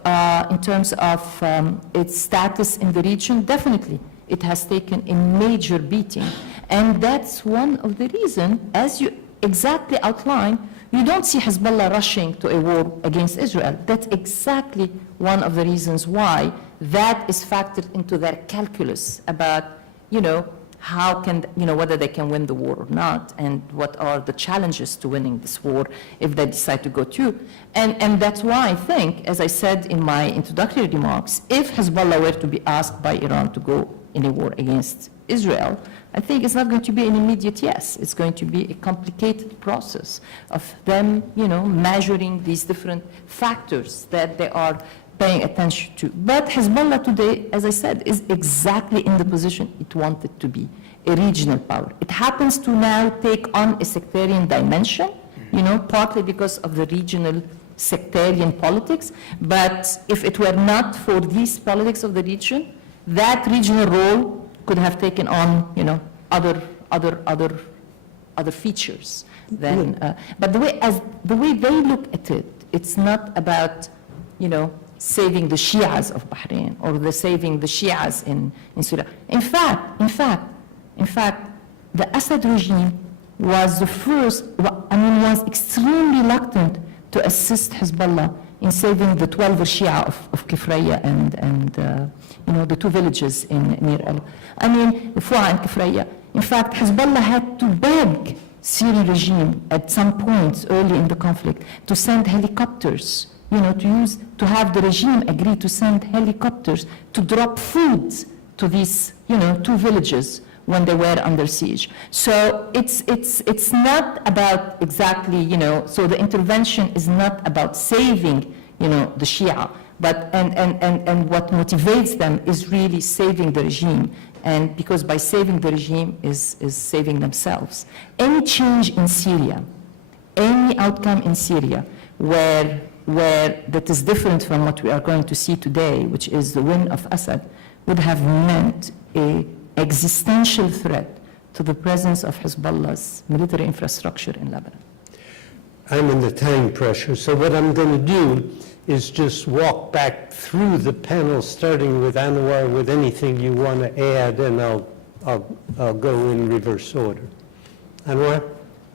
its status in the region. Definitely, it has taken a major beating, and that's one of the reasons, as you exactly outlined, you don't see Hezbollah rushing to a war against Israel. That's exactly one of the reasons why that is factored into their calculus about, you know, how can, you know, whether they can win the war or not, and what are the challenges to winning this war if they decide to go to. And that's why I think, as I said in my introductory remarks, if Hezbollah were to be asked by Iran to go in a war against Israel, I think it's not going to be an immediate yes. It's going to be a complicated process of them, you know, measuring these different factors that they are paying attention to. But Hezbollah today, as I said, is exactly in the position it wanted to be, a regional power. It happens to now take on a sectarian dimension, you know, partly because of the regional sectarian politics, but if it were not for these politics of the region, that regional role could have taken on, you know, other features than, but the way they look at it, it's not about, you know, saving the Shias of Bahrain or saving the Shias in Syria. In fact, the Assad regime was the first, was extremely reluctant to assist Hezbollah in saving the 12 Shia of Kifraya and you know, the two villages near Fua and Kifraya. In fact, Hezbollah had to beg Syrian regime at some points early in the conflict to send helicopters, you know, to have the regime agree to send helicopters to drop food to these, you know, two villages when they were under siege. So it's not about exactly, you know, so the intervention is not about saving, you know, the Shia, but and what motivates them is really saving the regime, and because by saving the regime is saving themselves. Any change in Syria, any outcome in Syria where that is different from what we are going to see today, which is the win of Assad, would have meant an existential threat to the presence of Hezbollah's military infrastructure in Lebanon. I'm in the time pressure, so what I'm going to do is just walk back through the panel, starting with Anwar, with anything you want to add, and I'll go in reverse order. Anwar?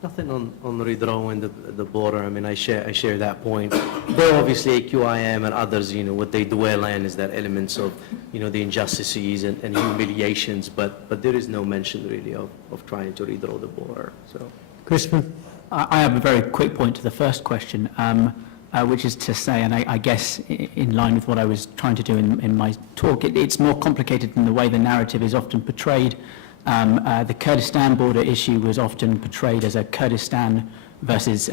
Nothing on redrawing the border. I mean, I share that point. Though obviously QIM and others, you know, what they dwell in is that elements of, you know, the injustices and humiliations, but there is no mention really of trying to redraw the border. So, Crispin? I have a very quick point to the first question, which is to say, and I guess in line with what I was trying to do in my talk, it's more complicated than the way the narrative is often portrayed. The Kurdistan border issue was often portrayed as a Kurd versus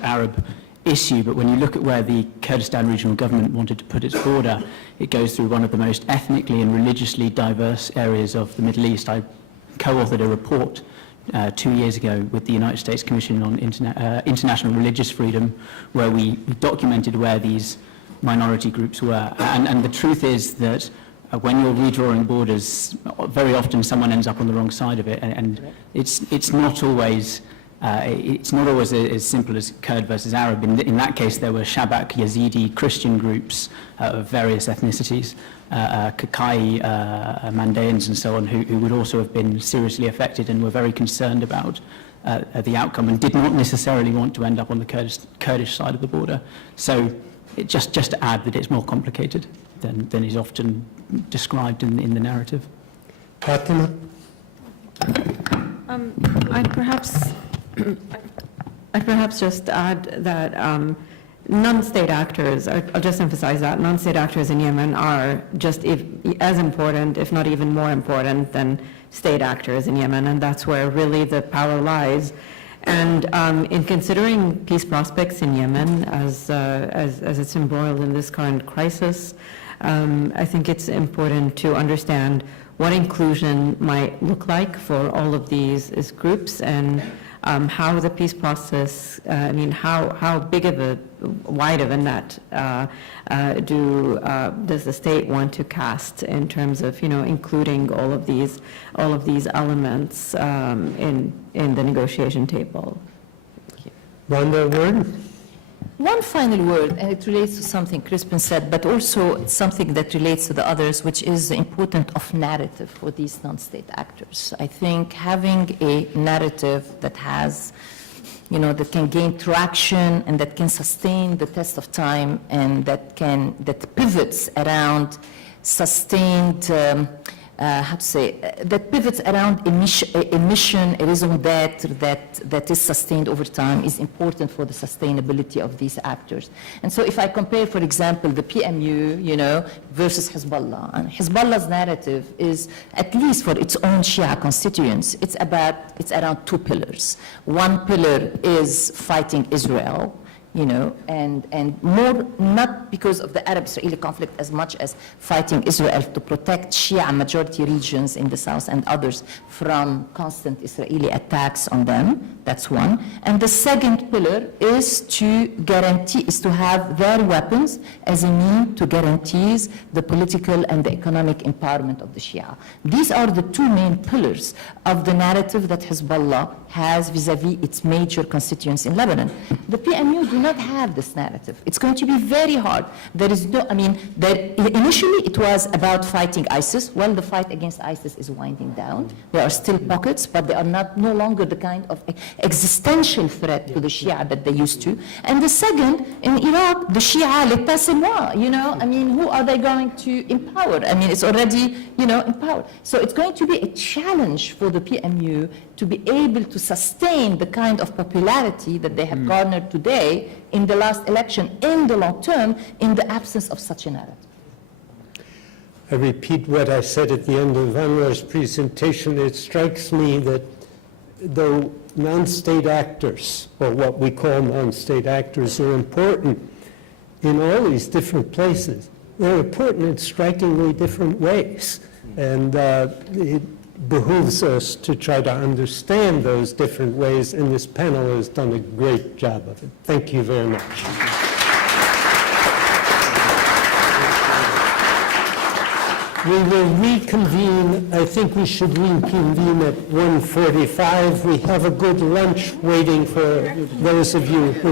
Arab issue, but when you look at where the Kurdistan regional government wanted to put its border, it goes through one of the most ethnically and religiously diverse areas of the Middle East. I co-authored a report 2 years ago with the United States Commission on International Religious Freedom, where we documented where these minority groups were. And the truth is that when you're redrawing borders, very often someone ends up on the wrong side of it, and it's not always as simple as Kurd versus Arab. In that case, there were Shabak, Yazidi, Christian groups of various ethnicities, Kakai, Mandaeans and so on, who would also have been seriously affected and were very concerned about the outcome and did not necessarily want to end up on the Kurdish side of the border. So just to add that it's more complicated than is often described in the narrative. Fatima? I'd perhaps just add that non-state actors, I'll just emphasize that, non-state actors in Yemen are just as important, if not even more important, than state actors in Yemen, and that's where really the power lies. And in considering peace prospects in Yemen as it's embroiled in this current crisis, I think it's important to understand what inclusion might look like for all of these groups, and how the peace process, I mean, how big of a, wide of a net does the state want to cast in terms of, including all of these elements in the negotiation table? Rhonda, a word? One final word, and it relates to something Crispin said, but also it's something that relates to the others, which is the importance of narrative for these non-state actors. I think having a narrative that has, that can gain traction and that can sustain the test of time and that pivots around sustained, that pivots around a mission, a raison d'etre that is sustained over time is important for the sustainability of these actors. And so if I compare, for example, the PMU, versus Hezbollah, and Hezbollah's narrative is, at least for its own Shia constituents, it's around two pillars. One pillar is fighting Israel, and more not because of the Arab-Israeli conflict as much as fighting Israel to protect Shia majority regions in the south and others from constant Israeli attacks on them. That's one. And the second pillar is to have their weapons as a means to guarantee the political and the economic empowerment of the Shia. These are the two main pillars of the narrative that Hezbollah has vis-à-vis its major constituents in Lebanon. The PMU do not have this narrative. It's going to be very hard. There is no, initially it was about fighting ISIS. Well, the fight against ISIS is winding down. There are still pockets, but they are no longer the kind of existential threat to the Shia that they used to. And the second, in Iraq, the Shia, l'état c'est moi, who are they going to empower? It's already, empowered. So it's going to be a challenge for the PMU to be able to sustain the kind of popularity that they have garnered today in the last election in the long term in the absence of such a narrative. I repeat what I said at the end of Anwar's presentation. It strikes me that though non-state actors, or what we call non-state actors, are important in all these different places, they're important in strikingly different ways. And it behooves us to try to understand those different ways, and this panel has done a great job of it. Thank you very much. We will reconvene. I think we should reconvene at 1:45. We have a good lunch waiting for those of you who